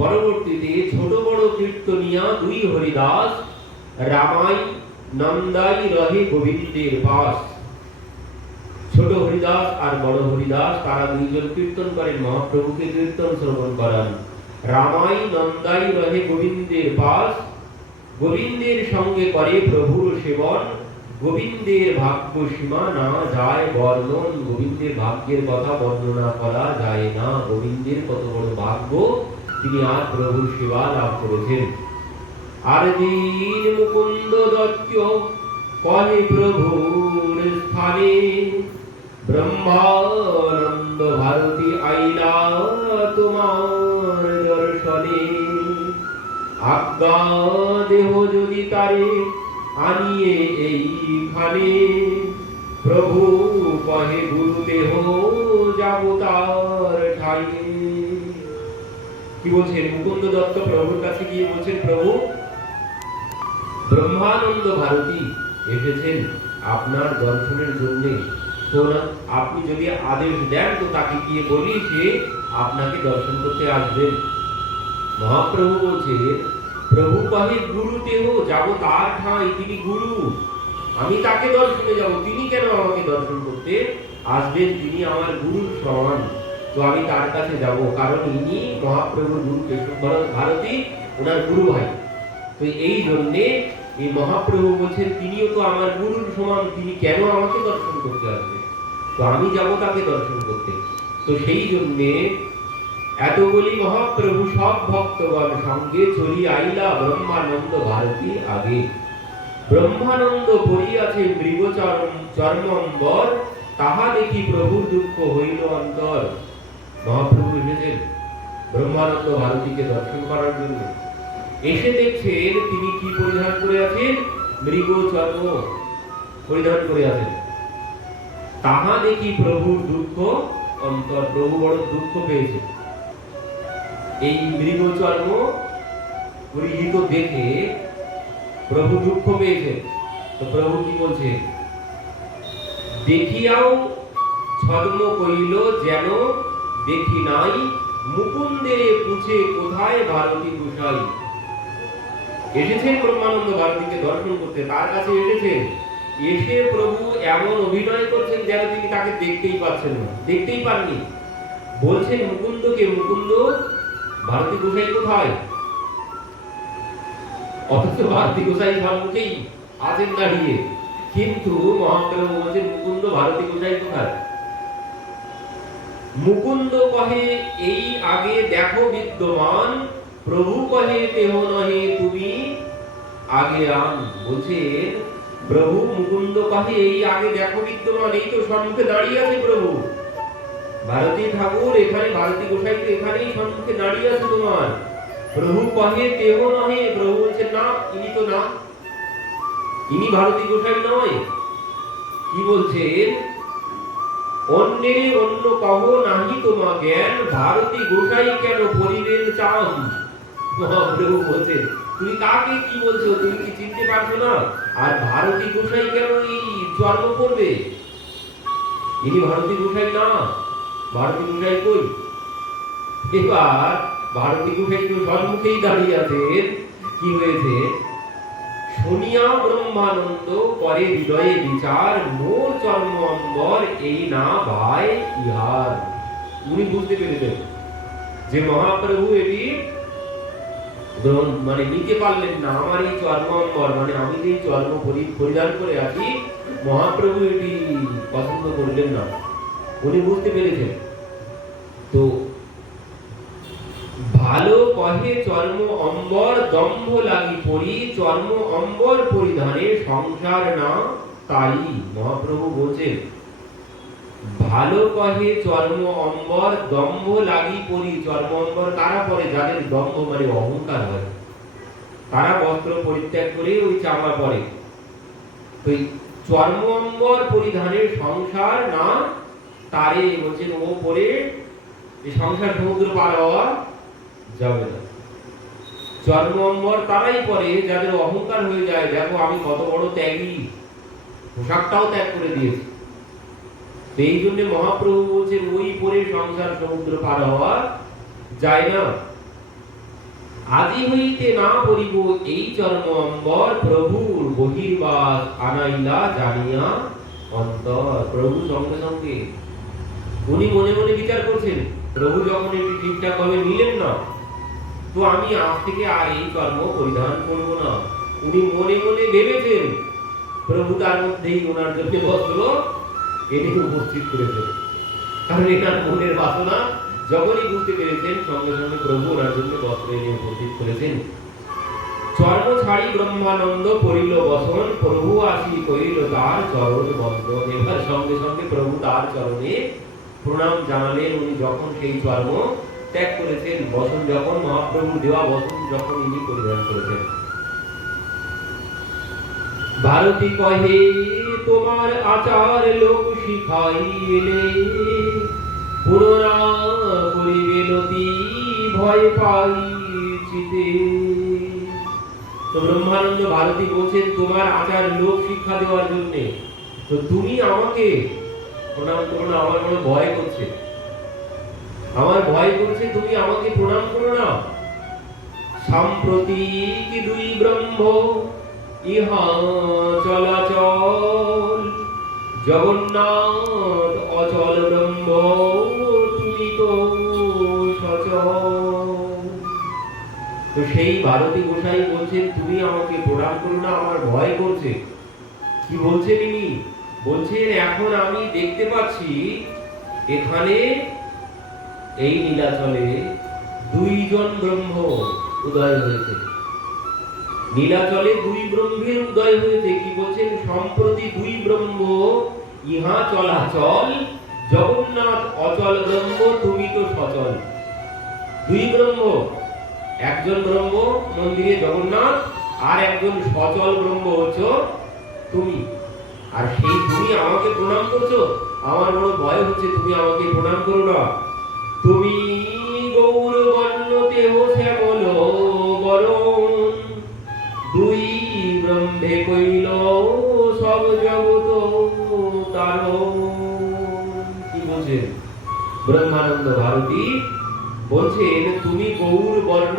পরবর্তীতে ছোট বড় কীর্তনিয়া দুই হরিদাস রামাই নন্দাই রহে গোবিন্দের পাশ। ছোট হরিদাস আর বড় হরিদাস তারা দুইজন কীর্তন করেন, মহাপ্রভুকে কীর্তন শ্রবণ করান। রামাই নন্দাই রহে গোবিন্দের পাশ, গোবিন্দের সঙ্গে করে প্রভুর সেবন, গোবিন্দের ভাগ্য সীমা না যায় বর্ণন। গোবিন্দের ভাগ্যের কথা বর্ণনা করা যায় না। গোবিন্দের কত বড় ভাগ্য, তিনি আজ প্রভুর সেবা লাভ করেছেন। আর দিন মুকুন্দ দত্ত কহে প্রভুর স্থানে, ব্রহ্মানন্দ ভারতী আইলা তোমার দর্শনে। আজ্ঞা দেহ যদি তারে আনিয়ে এইখানে, প্রভু কহে গুরু দেহ যাব তার ঠাইয়ে। কি বলছেন? মুকুন্দ দত্ত প্রভুর কাছে গিয়ে বলছেন, প্রভু ব্রহ্মানন্দ ভারতী এসেছেন আপনার দর্শনের জন্য, তো আপনি যদি আদেশ দেন তো তাকে গিয়ে বলি সে আপনাকে দর্শন করতে আসবেন। মহাপ্রভু বলছেন, প্রভু কহে গুরু দেহ যাব তার ঠাঁই, তিনি গুরু, আমি তাকে দর্শনে যাব, তিনি কেন আমাকে দর্শন করতে আসবেন? তিনি আমার গুরুর সমান, তো আমি তার কাছে যাব, কারণ ইনি মহাপ্রভুর গুরু কেশব ভারতী, ওনার গুরু ভাই। তো এই জন্যে এই মহাপ্রভু বলছেন তিনিও তো আমার গুরুর সমান, তিনি কেন আমাকে দর্শন করতে আসবে, তো আমি যাব তাকে দর্শন করতে। তো সেই জন্যে এত বলি মহাপ্রভু সব ভক্তগণ সঙ্গে চলি আইলা ব্রহ্মানন্দ ভারতী আগে। ব্রহ্মানন্দ পড়িয়াছে মৃগ চর্মম্বর, তাহা দেখি প্রভুর দুঃখ হইল অন্তর। মহাপ্রভু এসেছেন ব্রহ্মানন্দ ভারতীকে দর্শন করার জন্য। এসে দেখছেন তিনি কি পরিধান করে আছেন? মৃগ চর্ম পরিধান করে আছেন। তাহা দেখি প্রভুর দুঃখ অন্তর, প্রভু বড় দুঃখ পেয়েছে। এই মৃগ চর্ম পরিহিত দেখে প্রভু দুঃখ পেয়েছে। তো প্রভু কি বলছে? দেখিয়াও ছদ্ম কইল যেন দেখি নাই, মুকুন্দের পুছে কোথায় ভারতী গোসাই। এসেছেন ব্রহ্মানন্দ ভারতীকে দর্শন করতে, তার কাছে এসেছেন। এসে প্রভু এমন অভিনয় করছেন যেন তিনি তাকে দেখতেই পাচ্ছেন না, দেখতেই পাননি। বলছেন মুকুন্দকে, মুকুন্দ ভারতী গোসাই কোথায়? অথচ ভারতী গোসাই সম্মুখেই আছেন দাঁড়িয়ে, কিন্তু মহাপ্রভু বলছেন মুকুন্দ ভারতী গোসাই কোথায়? মুকুন্দ কহে এই আগে দেখো বিদ্যমান, প্রভু কহে তেহ নহে তুমি আগে আন। বলছেন প্রভু, মুকুন্দ কহে এই আগে দেখো বিদ্যমান, এই তো সম্মুখে দাঁড়িয়ে আছে প্রভু ভারতী ঠাকুর, এখানে ভারতী গোসাই তো এখানেই সম্মুখে দাঁড়িয়ে আছে তোমার। প্রভু কহে তেহ নহে, প্রভু বলছেন না, ইনি তো না, ইনি ভারতী গোসাই নয়। কি বলছেন? অন্যের অন্য কহ নাহি তোমা জ্ঞান, ভারতী গোসাই কেন পরিবেন চান। মহাপ্রভু বলছেন তুমি কাকে কি বলছো, তুমি কি চিনতে পারছো না? আর ভারতী গোসাই কেন এই চর্ম করবে? ইনি ভারতী গোসাই না, ভারতী গোসাই কই? এবার ভারতী গোসাই তো সম্মুখেই দাঁড়িয়ে আছেন। কি হয়েছে? শুনিয়া ব্রহ্মানন্দ করে হৃদয়ে বিচার, মোর চর্ম অম্বর এই না ভাই ইহার। উনি বুঝতে পেরেছেন যে মহাপ্রভু এটি মানে নিতে পারলেন না, আমার এই চর্ম অম্বর মানে আমি যে চর্ম পরিধান করে আছি, মহাপ্রভু এটি পছন্দ করলেন না, উনি বুঝতে পেরেছেন। তো ভালো কহে চর্ম অম্বর দম্ভ লাগি পড়ি, চর্ম অম্বর পরিধানে সংসার না তাই। মহাপ্রভু বলছেন ভালো কহে চর্ম অম্বর দম্ভ লাগি পড়ি। চর্ম অম্বর কারা পরে? যাদের দম্ভ মানে অহংকার হয়, তারা বস্ত্র পরিত্যাগ করে ওই চামড়া পরে। তো চর্ম অম্বর পরিধানে সংসার না তারে, বলছেন ও পরে এই সংসার সমুদ্র পার হওয়া যাবে না। চর্ম অম্বর তারাই পরে যাদের অহংকার হয়ে যায়, দেখো আমি কত বড় ত্যাগী, পোশাকটাও ত্যাগ করে দিয়েছি। এই জন্য মহাপ্রভু বলছেন ওই পরে সংসার সমুদ্র পার হওয়া যায় না। আদি হইতে না পরিব এই চর্ম অম্বর, প্রভুর বহির্বাস আনাইলা জানিয়া অন্তর। প্রভু সঙ্গে সঙ্গে উনি মনে মনে বিচার করছেন, প্রভু যখন এটি ঠিকঠাক ভাবে নিলেন না, তো আমি আজ থেকে আর এই চর্ম পরিধান করব না। উনি মনে মনে ভেবেছেন, প্রভু তার মধ্যেই ওনার জন্য বস্ত্র এনে উপস্থিত করেছেন। কারণ এনার মনের বাসনা যখনই বুঝতে পেরেছেন, সঙ্গে সঙ্গে প্রভু ওনার জন্য বস্ত্র এনে উপস্থিত করেছেন। চর্ম ছাড়ি ব্রহ্মানন্দ করিল বসন, প্রভু আসি করিল তার চরণ বন্দন। এবার সঙ্গে সঙ্গে প্রভু তার চরণে প্রণাম জানালেন। উনি যখন সেই চর্ম ত্যাগ করেছেন, বসন যখন মহাপ্রভু দেওয়া বসন যখন ইনি পরিধান করেছেন। ভারতী কহে তোমার আচার লোক শিখাইলে, পুনরা করিবে নদী ভয় পাই চিতে। তো ব্রহ্মানন্দ ভারতী বলছেন তোমার আচার লোক শিক্ষা দেওয়ার জন্য, তো তুমি আমাকে প্রণাম করো না, আমার বড় ভয় করছে, আমার ভয় করছে, তুমি আমাকে প্রণাম করো না। সাম্প্রতিক দুই ব্রহ্ম ইহা চলাচল, জগন্নাথ অচল ব্রহ্ম তুমি তো সচল। তো সেই ভারতী গোসাই বলছেন তুমি আমাকে প্রণাম করো না, আমার ভয় করছে। কি বলছেন ইনি? বলছেন এখন আমি দেখতে পাচ্ছি এখানে এই নীলাচলে দুইজন ব্রহ্ম উদয় হয়েছে। নীলাচলে দুই ব্রহ্মের উদয় হয়েছে। কি বলছেন? সম্প্রতি দুই ব্রহ্ম ইহা চলাচল, জগন্নাথ অচল ব্রহ্ম তুমি তো সচল। দুই ব্রহ্ম, একজন ব্রহ্ম মন্দিরে জগন্নাথ, আর একজন সচল ব্রহ্ম হচ্ছে তুমি। আর সেই তুমি আমাকে প্রণাম করছো, আমার বড় ভয় হচ্ছে, তুমি আমাকে প্রণাম করো না। তুমি গৌর বর্ণ দেহ শ্যামল বরণ, দুই ব্রহ্মে কইল সব জগত তারণ। কি বলছেন ব্রহ্মানন্দ ভারতী? বলছেন তুমি গৌর বর্ণ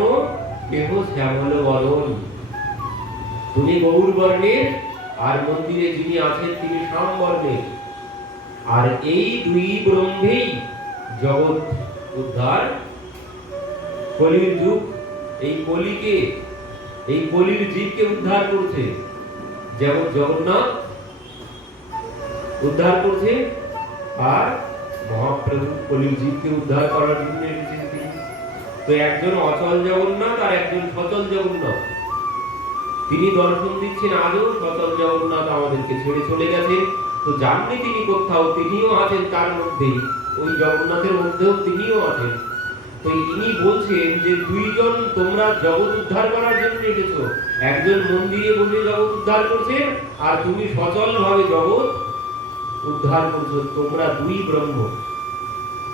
দেহ শ্যামল বরণ, তুমি গৌর বর্ণের, আর মন্দিরে যিনি আছেন তিনি শ্যাম বর্ণের। আর এই দুই ব্রহ্মেই জগৎ উদ্ধার, কলির যুগ, এই কলিকে, এই কলির জীবকে উদ্ধার করছে। যেমন জগন্নাথ উদ্ধার করছে, আর মহাপ্রভু কলির জীবকে উদ্ধার করার জন্য এসেছেন তিনি। তো একজন অচল জগন্নাথ আর একজন সচল জগন্নাথ, তিনি দর্শন দিচ্ছেন। আজও সচল জগন্নাথ আমাদেরকে ছেড়ে চলে গেছেন, তো জাননি তিনি কোথাও, তিনিও আছেন তার মধ্যেই, ওই জগন্নাথের মধ্যেও তিনিও আছেন। তো ইনি বলছেন যে দুইজন তোমরা জগৎ উদ্ধার করার জন্য এসেছো, একজন মন্দিরে বসে জগৎ উদ্ধার করছে, আর তুমি সচল ভাবে জগৎ উদ্ধার করছো। তোমরা দুই ব্রহ্ম,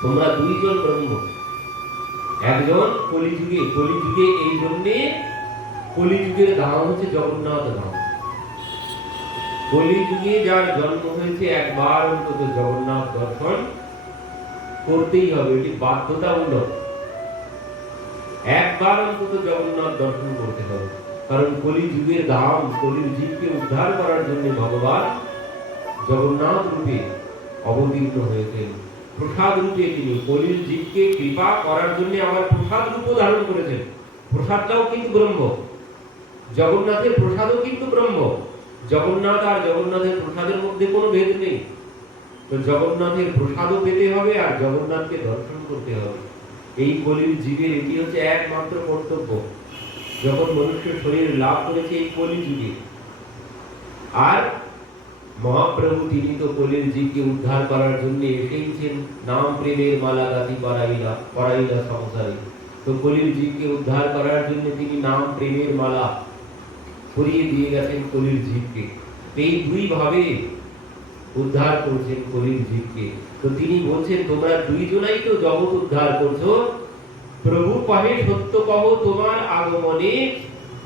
তোমরা দুইজন ব্রহ্ম। একজন কলিযুগে, কলিযুগে এই জন্যে কলিযুগের ধাম হচ্ছে জগন্নাথ ধাম। কলিযুগে যার জন্ম হয়েছে একবার অন্তত জগন্নাথ দর্শন করতেই হবে, এটি বাধ্যতামূলক। একবার অন্তত জগন্নাথ দর্শন করতে হবে, কারণ কলিযুগের ধাম, কলির জীবকে উদ্ধার করার জন্য ভগবান জগন্নাথ রূপে অবতীর্ণ হয়েছেন। প্রসাদ রূপে তিনি কলির জীবকে কৃপা করার জন্য আমার প্রসাদ রূপ ধারণ করেছেন। প্রসাদটাও কিন্তু ব্রহ্ম, জগন্নাথের প্রসাদও কিন্তু ব্রহ্ম। জগন্নাথ আর জগন্নাথের প্রসাদের মধ্যে কোনো ভেদ নেই। তো জগন্নাথের প্রসাদও পেতে হবে, আর জগন্নাথকে দর্শন করতে হবে। এই কলির জীবের এটি হচ্ছে একমাত্র কর্তব্য। যখন মনুষ্য শরীর লাভ করেছে এই কলি যুগে, আর মহাপ্রভু তিনি তো কলির জীবকে উদ্ধার করার জন্য এসেইছেন। নাম প্রেমের মালা গাঁথি পরাইলা সংসারে। তো কলির জীবকে উদ্ধার করার জন্য তিনি নাম প্রেমের মালা পরিয়ে দিয়ে গেছেন কলির জীবকে। এই দুই ভাবে উদ্ধার করছেন কলির জীবকে। তো তিনি বলছেন তোমরা দুইজনাই তো জগৎ উদ্ধার করছো। প্রভু পাহে সত্য কহ তোমার আগমনে,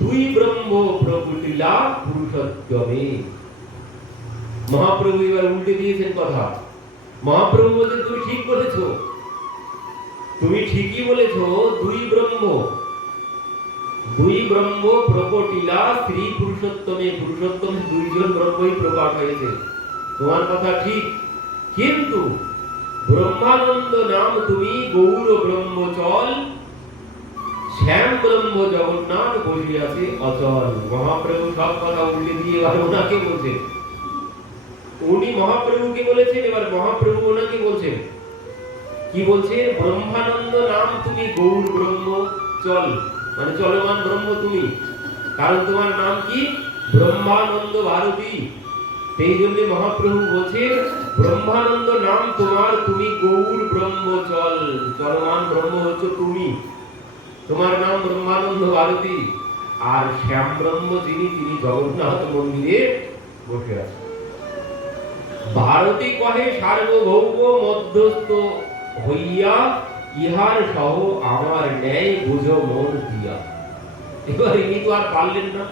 দুই ব্রহ্ম প্রকটিলা পুরুষোত্তমে। মহাপ্রভু এবার উল্টে দিয়েছেন কথা। মহাপ্রভু বলছেন তুমি ঠিক বলেছো, তুমি ঠিকই বলেছো, দুই ব্রহ্ম, দুই ব্রহ্ম প্রকটিলা শ্রী পুরুষোত্তমে। পুরুষোত্তমে দুইজন ব্রহ্মই প্রকাশ হয়েছে, তোমার কথা ঠিক। কিন্তু ব্রহ্মানন্দ নাম তুমি গৌর ব্রহ্মচল, শ্যাম ব্রহ্ম জগন্নাথ বসিয়াছে অচল। মহাপ্রভু সব কথা উল্টে দিয়ে এবার ওনাকে বলছেন, উনি মহাপ্রভুকে বলেছেন, এবার মহাপ্রভু ওনাকে বলছেন, কি বলছেন? ব্রহ্মানন্দ নাম তুমি গৌর ব্রহ্ম চল, মানে চলমান ব্রহ্ম তুমি, কারণ তোমার নাম কি? ব্রহ্মানন্দ ভারতী। সেই জন্য মহাপ্রভু বলছেন ব্রহ্মানন্দ নাম তোমার, তুমি গৌর ব্রহ্ম চল, চলমান ব্রহ্ম হচ্ছে তুমি, তোমার নাম ব্রহ্মানন্দ ভারতী। আর শ্যাম ব্রহ্ম যিনি, তিনি জগন্নাথ মন্দিরে বসে আছেন। ভারতী কহে সার্বভৌম মধ্যস্থ হইয়া, ইহার সহ আমার ন্যায় বুঝো মন দিয়া। এবার ইনি তো আর পারলেন না,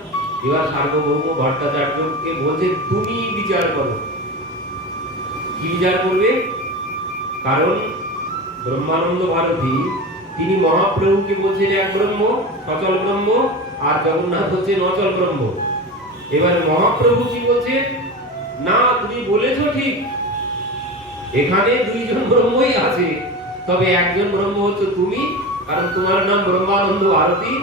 এবার সার্বভৌম ভট্টাচার্যকে বলছে তুমি বিচার করো। কি বিচার করবে? কারণ ব্রহ্মানন্দ ভারতী তিনি মহাপ্রভুকে বলছেন এক ব্রহ্ম, সচল ব্রহ্ম, আর জগন্নাথ হচ্ছেন অচল ব্রহ্ম। এবার মহাপ্রভু কি বলছেন? না, তুমি বলেছো ঠিক, এখানে দুইজন ব্রহ্মই আছে, তবে একজন ব্রহ্ম হচ্ছে তুমি, কারণ তোমার নাম ব্রহ্মানন্দ ভারতী,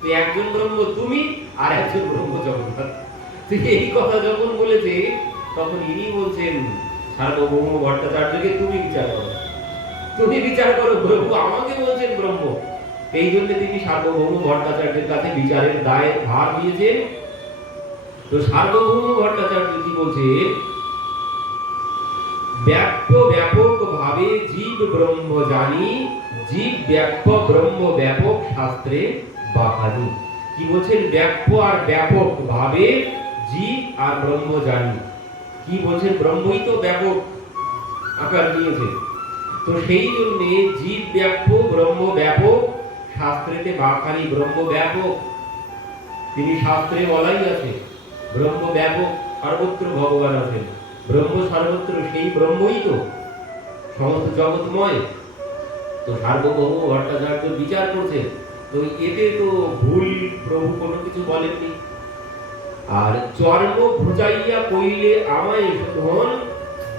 তো একজন ব্রহ্ম তুমি আর একজন ব্রহ্ম জগন্নাথ। এই কথা যখন বলেছে তখন ইনি বলছেন সার্বভৌম ভট্টাচার্যকে তুমি বিচার করো, তুমি বিচার করো, প্রভু আমাকে বলছেন ব্রহ্ম। এই জন্য তিনি সার্বভৌম ভট্টাচার্যের কাছে বিচারের দায় ভার দিয়েছেন। তো সার্বভৌম ভট্টাচার্য কি বলছে? ব্যাপ্য ব্যাপক ভাবে জীব ব্রহ্ম জানি, জীব ব্যাপ্য ব্রহ্ম ব্যাপক শাস্ত্রে বাহানি। কি বলছেন? ব্যাপ্য আর ব্যাপক ভাবে জীব আর ব্রহ্ম জানি। কি বলছেন? ব্রহ্মই তো ব্যাপক আকার নিয়েছে, তো সেই জন্য জীব ব্যাপ্য ব্রহ্ম ব্যাপক শাস্ত্রেতে বাখানি। ব্রহ্ম ব্যাপক, তিনি শাস্ত্রে বলাই আছে ব্রহ্ম ব্যাপক, সর্বত্র ভগবান আছেন, ব্রহ্ম সর্বত্র, সেই ব্রহ্মই তো সমস্ত জগৎময়। তো সার্বভৌম ভট্টাচার্য বিচার করছেন, তো এতে তো ভুল প্রভু কোনো কিছু বলেননি। আর চর্ম ভুজাইয়া কইলে আমায় শোধন,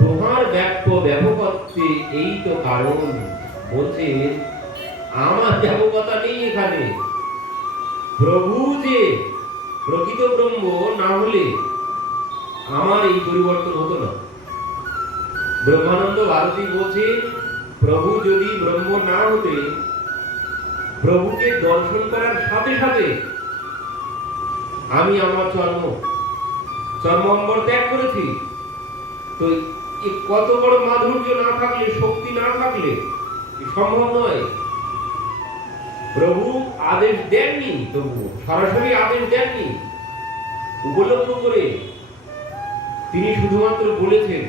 তোমার ব্যাপ্য ব্যাপকত্বে এই তো কারণ। বলছেন আমার ব্যাপকতা নেই এখানে, প্রভু যে প্রকৃত ব্রহ্ম না হলে আমার এই পরিবর্তন হতো না। ব্রহ্মানন্দ ভারতী বলছেন প্রভু যদি ব্রহ্ম না হতে, প্রভুকে দর্শন করার সাথে সাথে আমি আমার চর্মাম্বর ত্যাগ করেছি, তো কত বড় মাধুর্য না থাকলে, শক্তি না থাকলে সম্ভব নয়। প্রভু আদেশ দেননি, তবু সরাসরি আদেশ দেননি, উপলক্ষ করে তিনি শুধুমাত্র বলেছেন,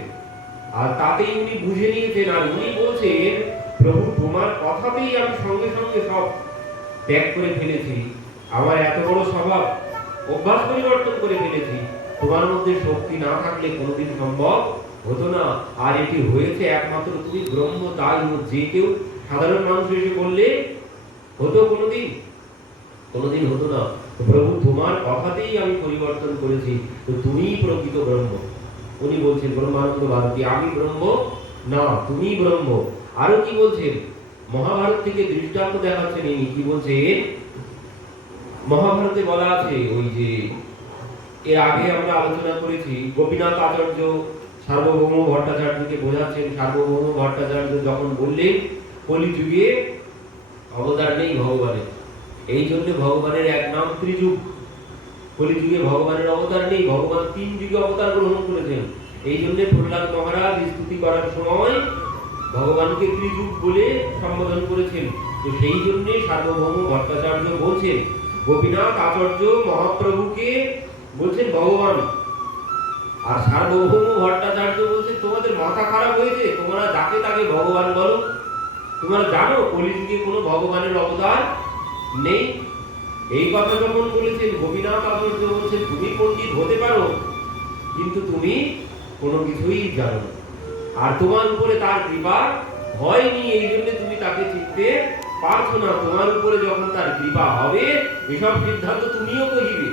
আর তাতেই উনি বুঝে নিয়েছেন। আর উনি বলছেন প্রভু তোমার কথাতেই আমি সঙ্গে সঙ্গে সব ত্যাগ করে ফেলেছি, আমার এত বড় স্বভাব অভ্যাস পরিবর্তন করে ফেলেছি, তোমার মধ্যে শক্তি না থাকলে কোনোদিন সম্ভব হতো না। আর এটি হয়েছে একমাত্র তুমি ব্রহ্ম, তাই যে কেউ সাধারণ মানুষ এসে বললে হতো কোনোদিন? কোনোদিন হতো না। প্রভু তোমার কথাতেই আমি পরিবর্তন করেছি, তো তুমিই প্রকৃত ব্রহ্ম। উনি বলছেন ব্রহ্মানন্দ ভারতী, আমি ব্রহ্ম না, তুমি ব্রহ্ম। আরো কি বলছেন? মহাভারত থেকে দৃষ্টান্ত দেখাচ্ছেন ইনি। কি বলছেন? মহাভারতে বলা আছে, ওই যে এর আগে আমরা আলোচনা করেছি, গোপীনাথ আচার্য সার্বভৌম ভট্টাচার্যকে বোঝাচ্ছেন। সার্বভৌম ভট্টাচার্য যখন বললেন কলিযুগে অবতার নেই ভগবানের, এই জন্য ভগবানের এক নাম ত্রিযুগ। কলিযুগে ভগবানের অবতার নেই, ভগবান 3 যুগে অবতার গ্রহণ করেছেন। এই জন্য প্রহ্লাদ মহারাজ স্তুতি করার সময় ভগবানকে ত্রিযুগ বলে সম্বোধন করেছেন। তো সেই জন্য সার্বভৌম ভট্টাচার্য বলছেন, গোপীনাথ আচার্য মহাপ্রভুকে বলছেন ভগবান, আর সার্বভৌম ভট্টাচার্য বলছেন তোমাদের মাথা খারাপ হয়েছে, তোমরা যাকে তাকে ভগবান বলো। তোমরা জানো কলিযুগে কোনো ভগবানের অবতার নেই। এই কথা যখন বলেছেন, গোপীনাথ আচার্য বলছেন তুমি পণ্ডিত হতে পারো, কিন্তু তুমি কোনো কিছুই জানো না, আর তোমার উপরে তার কৃপা হয়নি, এই জন্য তুমি তাকে চিনতে পারছো না। তোমার উপরে যখন তার কৃপা হবে, এসব সিদ্ধান্ত তুমিও কহিবে,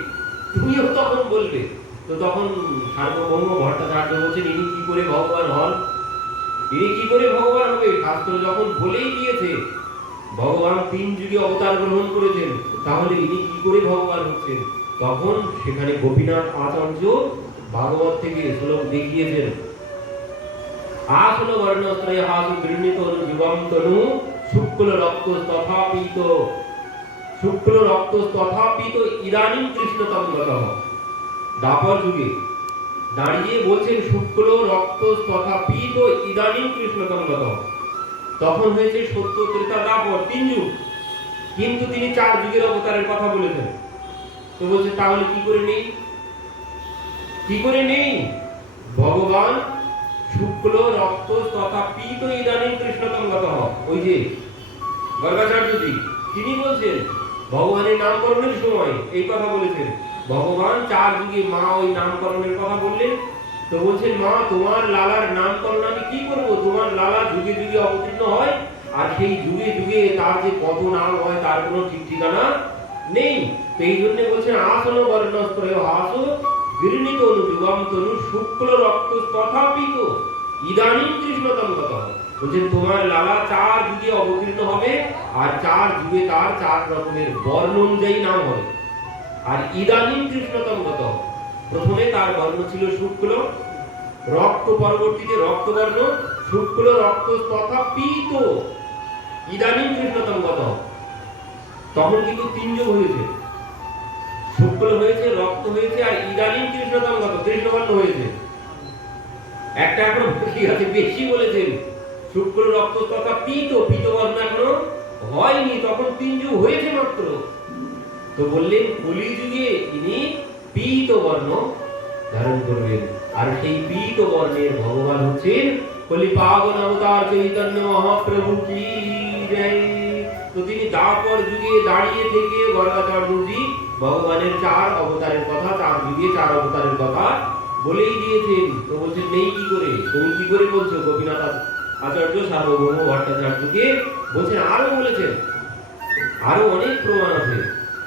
তুমিও তখন বলবে। তো তখন সার্বভৌম ভট্টাচার্য বলছেন ইনি কি করে ভগবান হন, ইনি কি করে ভগবান হবে? শাস্ত্র যখন বলেই দিয়েছে ভগবান 3 যুগে অবতার গ্রহণ করেছেন, তাহলে ইনি কি করে ভগবান হচ্ছেন? তখন সেখানে গোপীনাথ আচার্য ভাগবত থেকে শ্লোক দেখিয়েছেন। আসন বর্ণত্রয় হাসু গৃহীত যুগম তনু শুক্ল রক্ত তথাপিত, শুক্ল রক্ত তথাপিত ইদানিং কৃষ্ণতম গতঃ। দাপর যুগে দাঁড়িয়ে বলছেন শুক্ল রক্ত তথাপিত ইদানিং কৃষ্ণতম গতঃ। তখন হয়েছে সত্য ত্রেতা দাপর 3 যুগ, কিন্তু তিনি 4 যুগের অবতারের কথা বলেছেন। তো বলছে তাহলে কি করে নেই, কি করে নেই? ভগবান শুক্ল রক্ত তথা পীত ইদানিং কৃষ্ণতম গতঃ, ওই যে গর্গাচার্যজি তিনি বলছেন ভগবানের নামকরণের সময় এই কথা বলেছেন। ভগবান 4 যুগে মা ওই নামকরণের কথা বললেন। তো বলছেন মা তোমার লালার নামকরণ আমি কি করব? তোমার লালা যুগে যুগে অবতীর্ণ হয়, আর সেই যুগে যুগে তার যে কত নাম হয় তার কোনো ঠিক ঠিকানা নেই। তো এই জন্য বলছেন আসন বর্ণস্ত্রয় হাসো গৃহীত যুগম তনু শুক্ল রক্ত তথাপিত ইদানিং কৃষ্ণতম গতঃ। বলছেন তোমার লালা 4 যুগে অবতীর্ণ হবে, আর 4 যুগে তার 4 রকমের বর্ণ অনুযায়ী নাম হবে। আর ইদানিং কৃষ্ণতম গতঃ, প্রথমে তার বর্ণ ছিল শুক্ল রক্ত, পরবর্তীতে রক্তবর্ণ, শুক্ল রক্ত তথা পীত ইদানিং কৃষ্ণতম গতঃ। তখন কিন্তু 3 যুগ হয়েছে, শুক্ল হয়েছে, রক্ত হয়েছে, আর ইদানিং কৃষ্ণতম গতঃ কৃষ্ণবর্ণ হয়েছে। একটা এখনো বাকি আছে, বেশি বলেছেন শুক্ল রক্ত তথা পীত, পীতবর্ণ এখনো হয়নি, তখন 3 যুগ হয়েছে মাত্র। তো বললেন কলি যুগে ইনি পীত বর্ণ ধারণ করবেন, আর সেই পীত বর্ণের ভগবান হচ্ছেন কলি পাবন অবতার চৈতন্য মহাপ্রভু কি জয়। তো তিনি দাপর যুগে দাঁড়িয়ে থেকে গর্গাচার্যজি ভগবানের 4 অবতারের কথা, 4 যুগে 4 অবতারের কথা বলেই দিয়েছেন। তো বলছেন নেই কি করে, তুমি কি করে বলছো? গোপীনাথ আচার্য সার্বভৌম ভট্টাচার্যকে বলছেন, আরো বলেছেন, আরো অনেক প্রমাণ আছে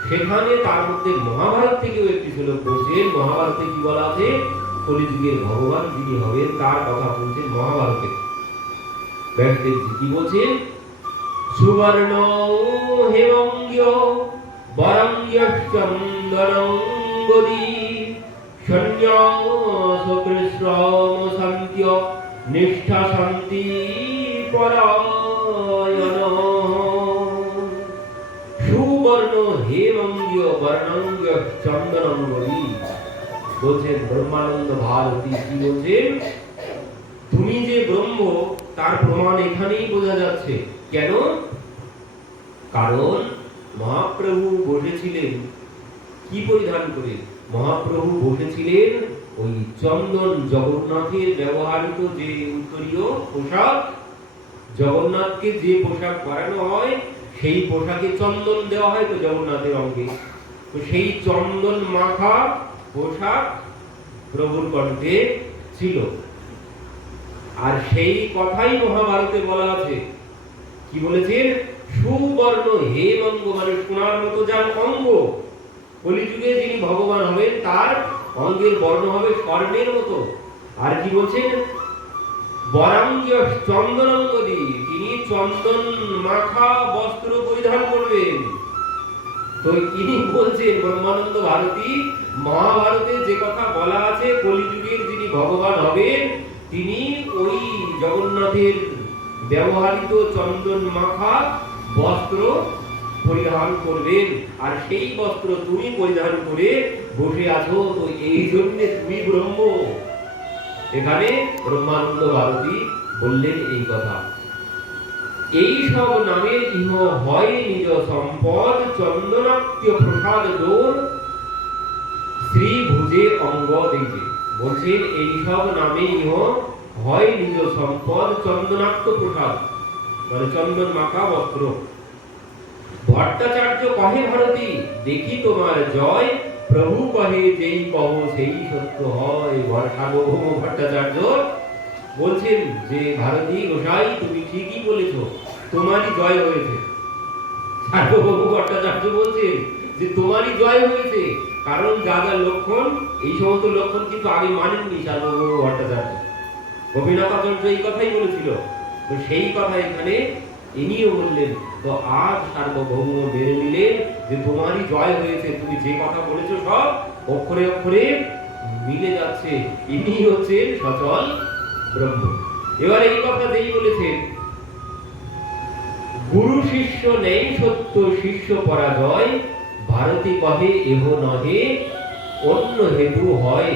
সেখানে। তার মধ্যে মহাভারত থেকেও একটি শ্লোক বলছেন। মহাভারতে কি বলা আছে? কলিযুগের ভগবান যিনি হবেন তার কথা বলছেন মহাভারতে। ব্যাসদেবজি কি বলছেন? সুবর্ণ হেমঙ্গ্য বরঙ্গ্যশ্চন্দনং গদি সন্ন্যাস কৃষ্ণম শান্ত্য নিষ্ঠা শান্তি পরায়ণ। সুবর্ণ হেমঙ্গ্য বর্ণঙ্গ চন্দনং গদি বলছেন ব্রহ্মানন্দ ভারতী কি বলছেন? তুমি যে ব্রহ্ম তার প্রমাণ এখানেই বোঝা যাচ্ছে। কেন? কারণ মহাপ্রভু বসেছিলেন কি পরিধান করে? মহাপ্রভু বসেছিলেন ওই চন্দন, জগন্নাথের ব্যবহৃত যে উত্তরীয় পোশাক, জগন্নাথকে যে পোশাক পরানো হয় সেই পোশাকে চন্দন দেওয়া হয় তো জগন্নাথের অঙ্গে। তো সেই চন্দন মাখা পোশাক প্রভুর কণ্ঠে ছিল। আর সেই কথাই মহাভারতে বলা আছে। কি বলেছেন? সুবর্ণ হেমঙ্গ, মানে সোনার মতো যার অঙ্গ। কলিযুগে যিনি ভগবান হবেন তার অঙ্গের বর্ণ হবে স্বর্ণের মতো। আর কি বলছেন? বরাঙ্গ্য চন্দনাঙ্গদি, তিনি চন্দন মাখা বস্ত্র পরিধান করবেন। তো তিনি বলছেন ব্রহ্মানন্দ ভারতী, মহাভারতে যে কথা বলা আছে কলিযুগের যিনি ভগবান হবেন তিনি ওই জগন্নাথের ব্যবহৃত চন্দন মাখা বস্ত্র পরিধান করবেন। আর সেই বস্ত্র তুমি পরিধান করে বসে আছো, তো এই জন্য তুমি ব্রহ্ম। এখানে ব্রহ্মানন্দ ভারতী বললেন এই কথা। এই সব নামে ইহ হয় নিজ সম্পদ চন্দনাক্য প্রসাদ দোর শ্রী ভুজে অঙ্গ দেখে। বলছেন এই সব নামে ইহ হয় নিজ সম্পদ চন্দনাক্য প্রসাদ, মানে চন্দন মাখা বস্ত্র। ভট্টাচার্য কহে ভারতী দেখি তোমার জয়, প্রভু কহে যেই কহ সেই সত্য হয়। সার্বভৌম ভট্টাচার্য বলছেন যে ভারতী গোসাই তুমি ঠিকই বলেছ, তোমারই জয় হয়েছে। সার্বভৌম ভট্টাচার্য বলছেন যে তোমারই জয় হয়েছে, কারণ যা যা লক্ষণ, এই সমস্ত লক্ষণ কিন্তু আগে মানেননি সার্বভৌম ভট্টাচার্য। গোপীনাথ আচার্য এই কথাই বলেছিল। তো সেই কথা এখানে ইনিও বললেন, তো আজ সার্বভৌম মেনে নিলেন যে তোমারই জয় হয়েছে, তুমি যে কথা বলেছো সব অক্ষরে অক্ষরে মিলে যাচ্ছে, ইনি হচ্ছেন সচল ব্রহ্ম। এবার এই কথা যেই বলেছেন, গুরু শিষ্য নেই সত্য শিষ্য পরাজয়, ভারতী কহে এহ নহে অন্য হেতু হয়,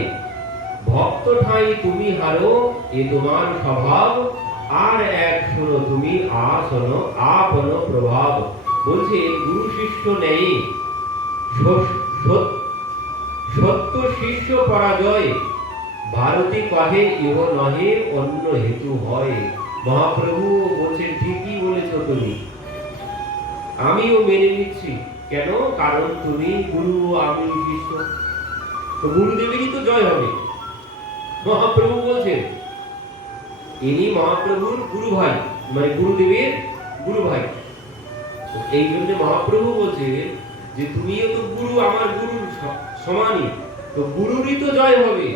ভক্ত ঠাই তুমি হারো এ তোমার স্বভাব, আর এক শোনো তুমি আসনো আপন প্রভাব। বলছে গুরু শিষ্য নেই সত্য শিষ্য পরাজয়, ভারতী কহে ইহ নহে অন্য হেতু হয়। মহাপ্রভু বলছেন ঠিকই বলেছো তুমি, আমিও মেনে নিচ্ছি। কেন? কারণ তুমি গুরু, আমি শিষ্য, তো গুরুদেবেরই তো জয় হবে। মহাপ্রভু বলছেন ইনি মহাপ্রভুর গুরু ভাই, মানে গুরুদেবের গুরু ভাই। এই জন্য মহাপ্রভু বলছে যে তুমিও তো গুরু, আমার গুরুর সমানই, তো গুরুরই তো জয় হবে।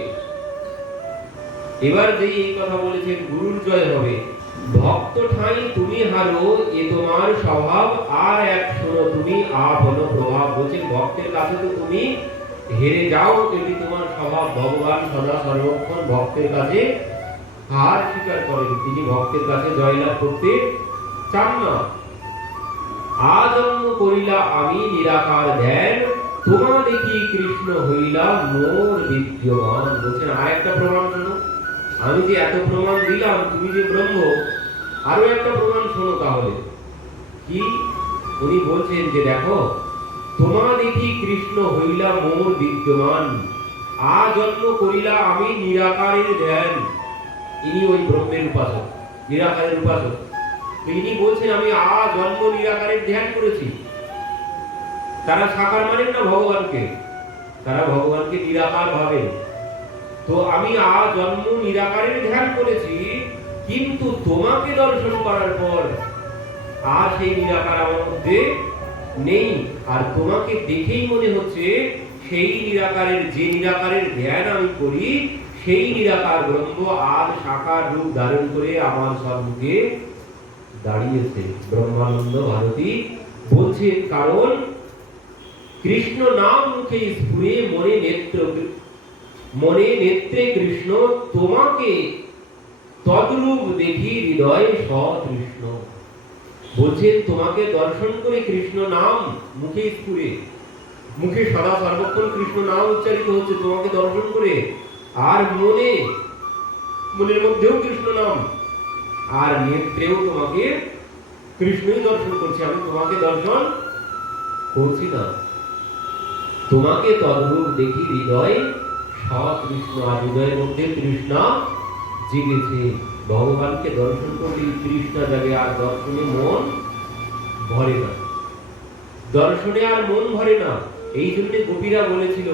এবার যে এই কথা বলেছেন গুরুর জয় হবে, ভক্ত ঠাই তুমি হারো এ তোমার স্বভাব, আর এক শোনো তুমি আপন প্রভাব। বলছেন ভক্তের কাছে তো তুমি হেরে যাও, এটি তোমার স্বভাব। ভগবান সদা সর্বক্ষণ ভক্তের কাছে হার স্বীকার করেন, তিনি ভক্তের কাছে জয়লাভ করতে চান না। আজন্ম করিলা আমি নিরাকার ধ্যান, তোমা দেখি কৃষ্ণ হইলা মোর বিদ্যমান। বলছেন আর একটা প্রমাণ শোনো, আমি যে এত প্রমাণ দিলাম তুমি যে ব্রহ্ম, আরো একটা প্রমাণ শোনো। তাহলে কি? উনি বলছেন যে দেখো, তোমা দেখি কৃষ্ণ হইলা মোর বিদ্যমান, আজন্ম করিলা আমি নিরাকারের ধ্যান। ইনি ওই ব্রহ্মের উপাসক, নিরাকারের উপাসক। ইনি বলছেন আমি জন্ম নিরাকারের ধ্যান করেছি। তারা সাকার মানেন না ভগবানকে, তারা ভগবানকে নিরাকার ভাবেন। তো আমি জন্ম নিরাকারের ধ্যান করেছি, কিন্তু তোমাকে দর্শন করার পর আর সেই নিরাকার আমার মধ্যে নেই। আর তোমাকে দেখেই মনে হচ্ছে সেই নিরাকারের, যে নিরাকারের ধ্যান আমি করি, সেই নিরাকার ব্রহ্ম আর সাকার রূপ ধারণ করে আমার সম্মুখে দাঁড়িয়েছে। ব্রহ্মানন্দ ভারতী বলছেন কারণ কৃষ্ণ নাম মুখে স্ফুরে মনে নেত্রে কৃষ্ণ, তোমাকে তদ্রূপ দেখি হৃদয় সতৃষ্ণ। বলছেন তোমাকে দর্শন করে কৃষ্ণ নাম মুখে স্ফুরে, মুখে সদা সর্বক্ষণ কৃষ্ণ নাম উচ্চারিত হচ্ছে তোমাকে দর্শন করে, আর মনের মধ্যেও কৃষ্ণ নাম, আর নেত্রেও তোমাকে কৃষ্ণই দর্শন করছে। আমি তোমাকে দর্শন করছি না, তোমাকে তদ্রূপ দেখি হৃদয় সতৃষ্ণ। আর হৃদয়ের মধ্যে তৃষ্ণা জেগেছে। ভগবানকে দর্শন করলে তৃষ্ণা জাগে, আর দর্শনে মন ভরে না, দর্শনে আর মন ভরে না। এই জন্য গোপীরা বলেছিল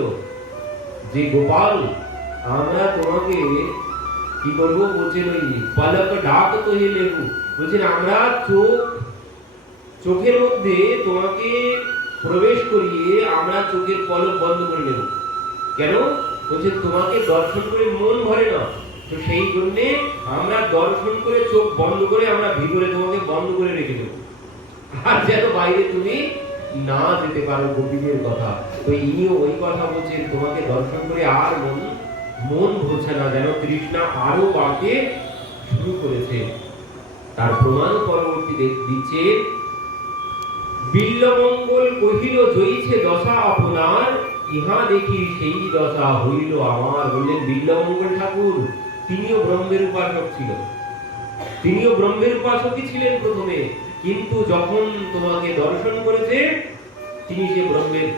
যে গোপাল আমরা তোমাকে কি করবো? বলছেন ওই পলক ডাক তো হে লেবু। বলছেন আমরা চোখের মধ্যে তোমাকে প্রবেশ করিয়ে আমরা চোখের পলক বন্ধ করে নেব। কেন? বলছে তোমাকে দর্শন করে মন ভরে না, তো সেই জন্য আমরা দর্শন করে চোখ বন্ধ করে আমরা ভিতরে তোমাকে বন্ধ করে রেখে দেব, আর যেন বাইরে তুমি না যেতে পারো। গোপীদের কথা। তো ইনিও ওই কথা বলছেন, তোমাকে দর্শন করে আর মন ভরছে না, যেন তৃষ্ণা আরো বাড়তে শুরু করেছে। তার প্রমাণ পরবর্তী দিচ্ছে, বিল্লমঙ্গল কহিল জয়ীছে দশা আপনার, ইহা দেখি সেই দশা হইল আমার। বললেন বিল্লমঙ্গল ঠাকুর তিনিও ব্রহ্মের উপাসক ছিল, তিনিও ব্রহ্মের উপাসকই ছিলেন প্রথমে, কিন্তু যখন তোমাকে দর্শন করেছে তিনি সে ব্রহ্মের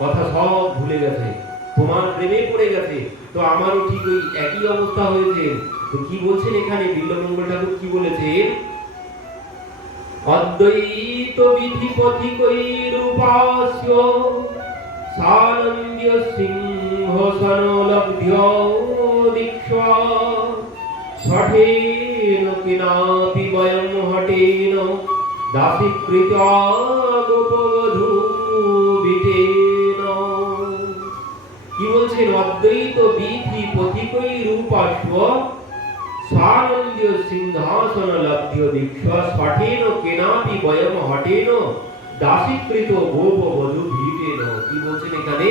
কথা সব ভুলে গেছে, তোমার প্রেমে পড়ে গেছে। তো আমারও ঠিক ওই একই অবস্থা হয়েছে। তো কি বলছেন এখানে বিল্লমঙ্গল ঠাকুর? কি বলেছেন? অদ্বৈত বিধিপতি কৈরূপাস্য সানন্দ্য সিংহাসনলব্ধ দীক্ষা, ষঠেন কিনাপি বয়ং হটেন দাসীকৃতা গোপবধূ বিটেন। কি বলছেন? অদ্বৈত বিধি পথিকৈরূপাস্য स्वानंद सिंहासन लब्ध्य दीक्षा सठेन केनापि वयम हटेन दासीकृत गोप बधू भीटेन। কি বলছেন এখানে?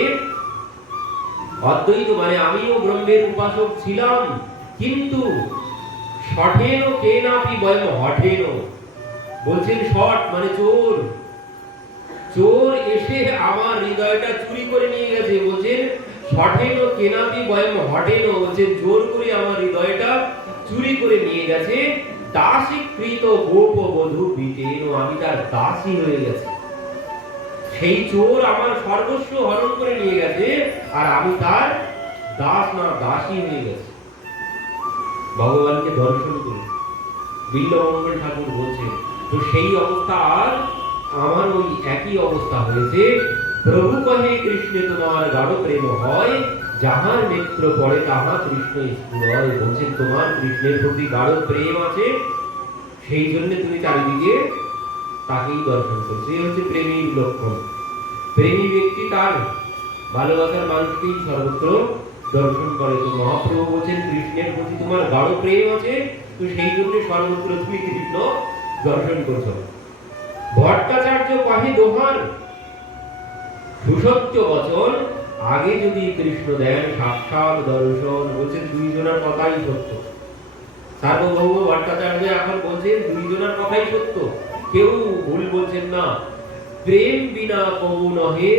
অদ্বৈত মানে আমিও ব্রহ্মের উপাসক ছিলাম, কিন্তু সঠেন কেনাপি বয়ম হঠেন, বলছেন সঠ মানে চোর, চোর এসে আমার হৃদয়টা চুরি করে নিয়ে গেছে। বলছেন সঠেন কেনাপি বয়ম হঠেন, বলছেন জোর করে আমার হৃদয়টা চুরি করে নিয়ে গেছে। দাসীকৃত গোপ বধূ বিটেন, আমি তার দাসী হয়ে গেছি। সেই চোর আমার সর্বস্ব হরণ করে নিয়ে গেছে, আর আমি তার দাস না দাসী হয়ে গেছি। ভগবানকে দর্শন করে বিল্লমঙ্গল ঠাকুর বলছেন, তো সেই অবস্থা আর আমার ওই একই অবস্থা হয়েছে। প্রভু কহে কৃষ্ণে তোমার গাঢ় প্রেম হয়, যাহার নেত্র পড়ে তাহা কৃষ্ণ স্ফুরয়। বলছেন তোমার কৃষ্ণের প্রতি গাঢ় প্রেম আছে, সেই জন্য তুমি চারিদিকে তাকেই দর্শন করছো। এই হচ্ছে প্রেমীর লক্ষণ। প্রেমী ব্যক্তি তার ভালোবাসার মানুষকেই সর্বত্র দর্শন করে। তো মহাপ্রভু বলছেন কৃষ্ণের প্রতি তোমার গাঢ় প্রেম আছে, তো সেই জন্য সর্বত্র তুমি কৃষ্ণ দর্শন করছো। ভট্টাচার্য কহে দোহার সুসত্য বচন, আগে যদি কৃষ্ণ দেন সাক্ষাৎ দর্শন। বলছেন দুইজনের কথাই সত্য। সার্বভৌম ভট্টাচার্য এখন বলছেন দুইজনের কথাই সত্য, কেউ ভুল বলছেন না। প্রেম বিনা কবু নহে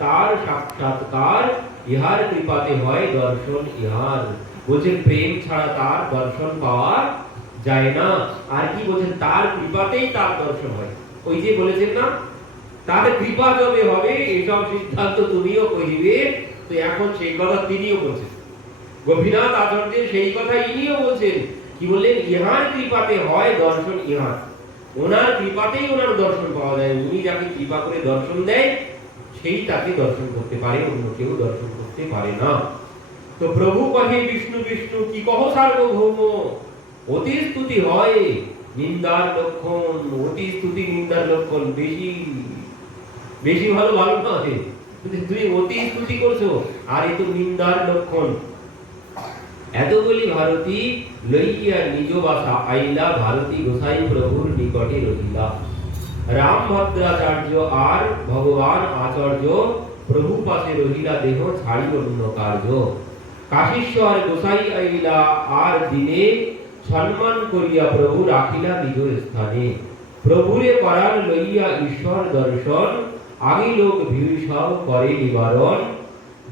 তার সাক্ষাৎকার, ইহার কৃপাতে হয় দর্শন ইহার। বলছেন প্রেম ছাড়া তার দর্শন পাওয়া যায় না। আর কি বলছেন? তার কৃপাতেই তার দর্শন হয়। ওই যে বলেছেন না, তার কৃপা যবে হবে এসব সিদ্ধান্ত তুমিও কহিবে। তো এখন সেই কথা তিনিও বলছেন, গোপীনাথ আচার্যের সেই কথা ইনিও বলছেন। কি বললেন? ইহার কৃপাতে হয় দর্শন ইহার। ওনার কৃপাতেই ওনার দর্শন পাওয়া যায়। উনি যাকে কৃপা করে দর্শন দেয় সেই তাকে দর্শন করতে পারে, অন্য কেউ দর্শন করতে পারে না। তো প্রভু কহে বিষ্ণু বিষ্ণু কি কহ সার্বভৌম, অতি স্তুতি হয় নিন্দার লক্ষণ। অতি স্তুতি নিন্দার লক্ষণ। বেশি বেশি ভালো ভালো নয়, তুমি অতি স্তুতি করছো, আর এ তো নিন্দার লক্ষণ। এত বলি ভারতী লইয়া নিজ বাসা আইলা, ভারতী গোসাই প্রভুর নিকটে রহিলা। রাম ভদ্রাচার্য আর ভগবান আচার্য প্রভু পাশে রহিলা, দেহ ছাড়ি অন্য কার্য। কাশীশ্বর গোসাই আইলা আর দিনে, সম্মান করিয়া প্রভু রাখিলা নিজ স্থানে। প্রভুরে পরাণ লইয়া ঈশ্বর দর্শন, আগে লোক ভিড় সব করে নিবারণ।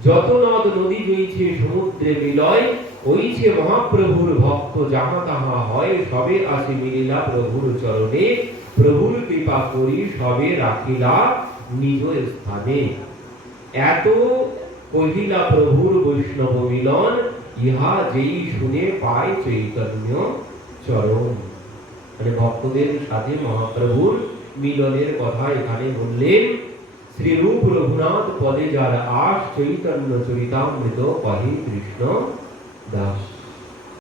যত নদ নদী জইছে সমুদ্রে বিলয়, ওইছে মহাপ্রভুর ভক্ত যাহা তাহা হয়। সবে আসি মিলিলা প্রভুর চরণে, প্রভুর কৃপা করি সবে রাখিলা নিজ স্থানে। এত কহিলা প্রভুর বৈষ্ণব মিলন, ইহা যেই শুনে পায় চৈতন্য চরণ। মানে ভক্তদের সাথে মহাপ্রভুর মিলনের কথা এখানে বললেন। শ্রীরূপ রঘুনাথ পদে যার আশ, চৈতন্য চরিতামৃত কহে কৃষ্ণ দাস।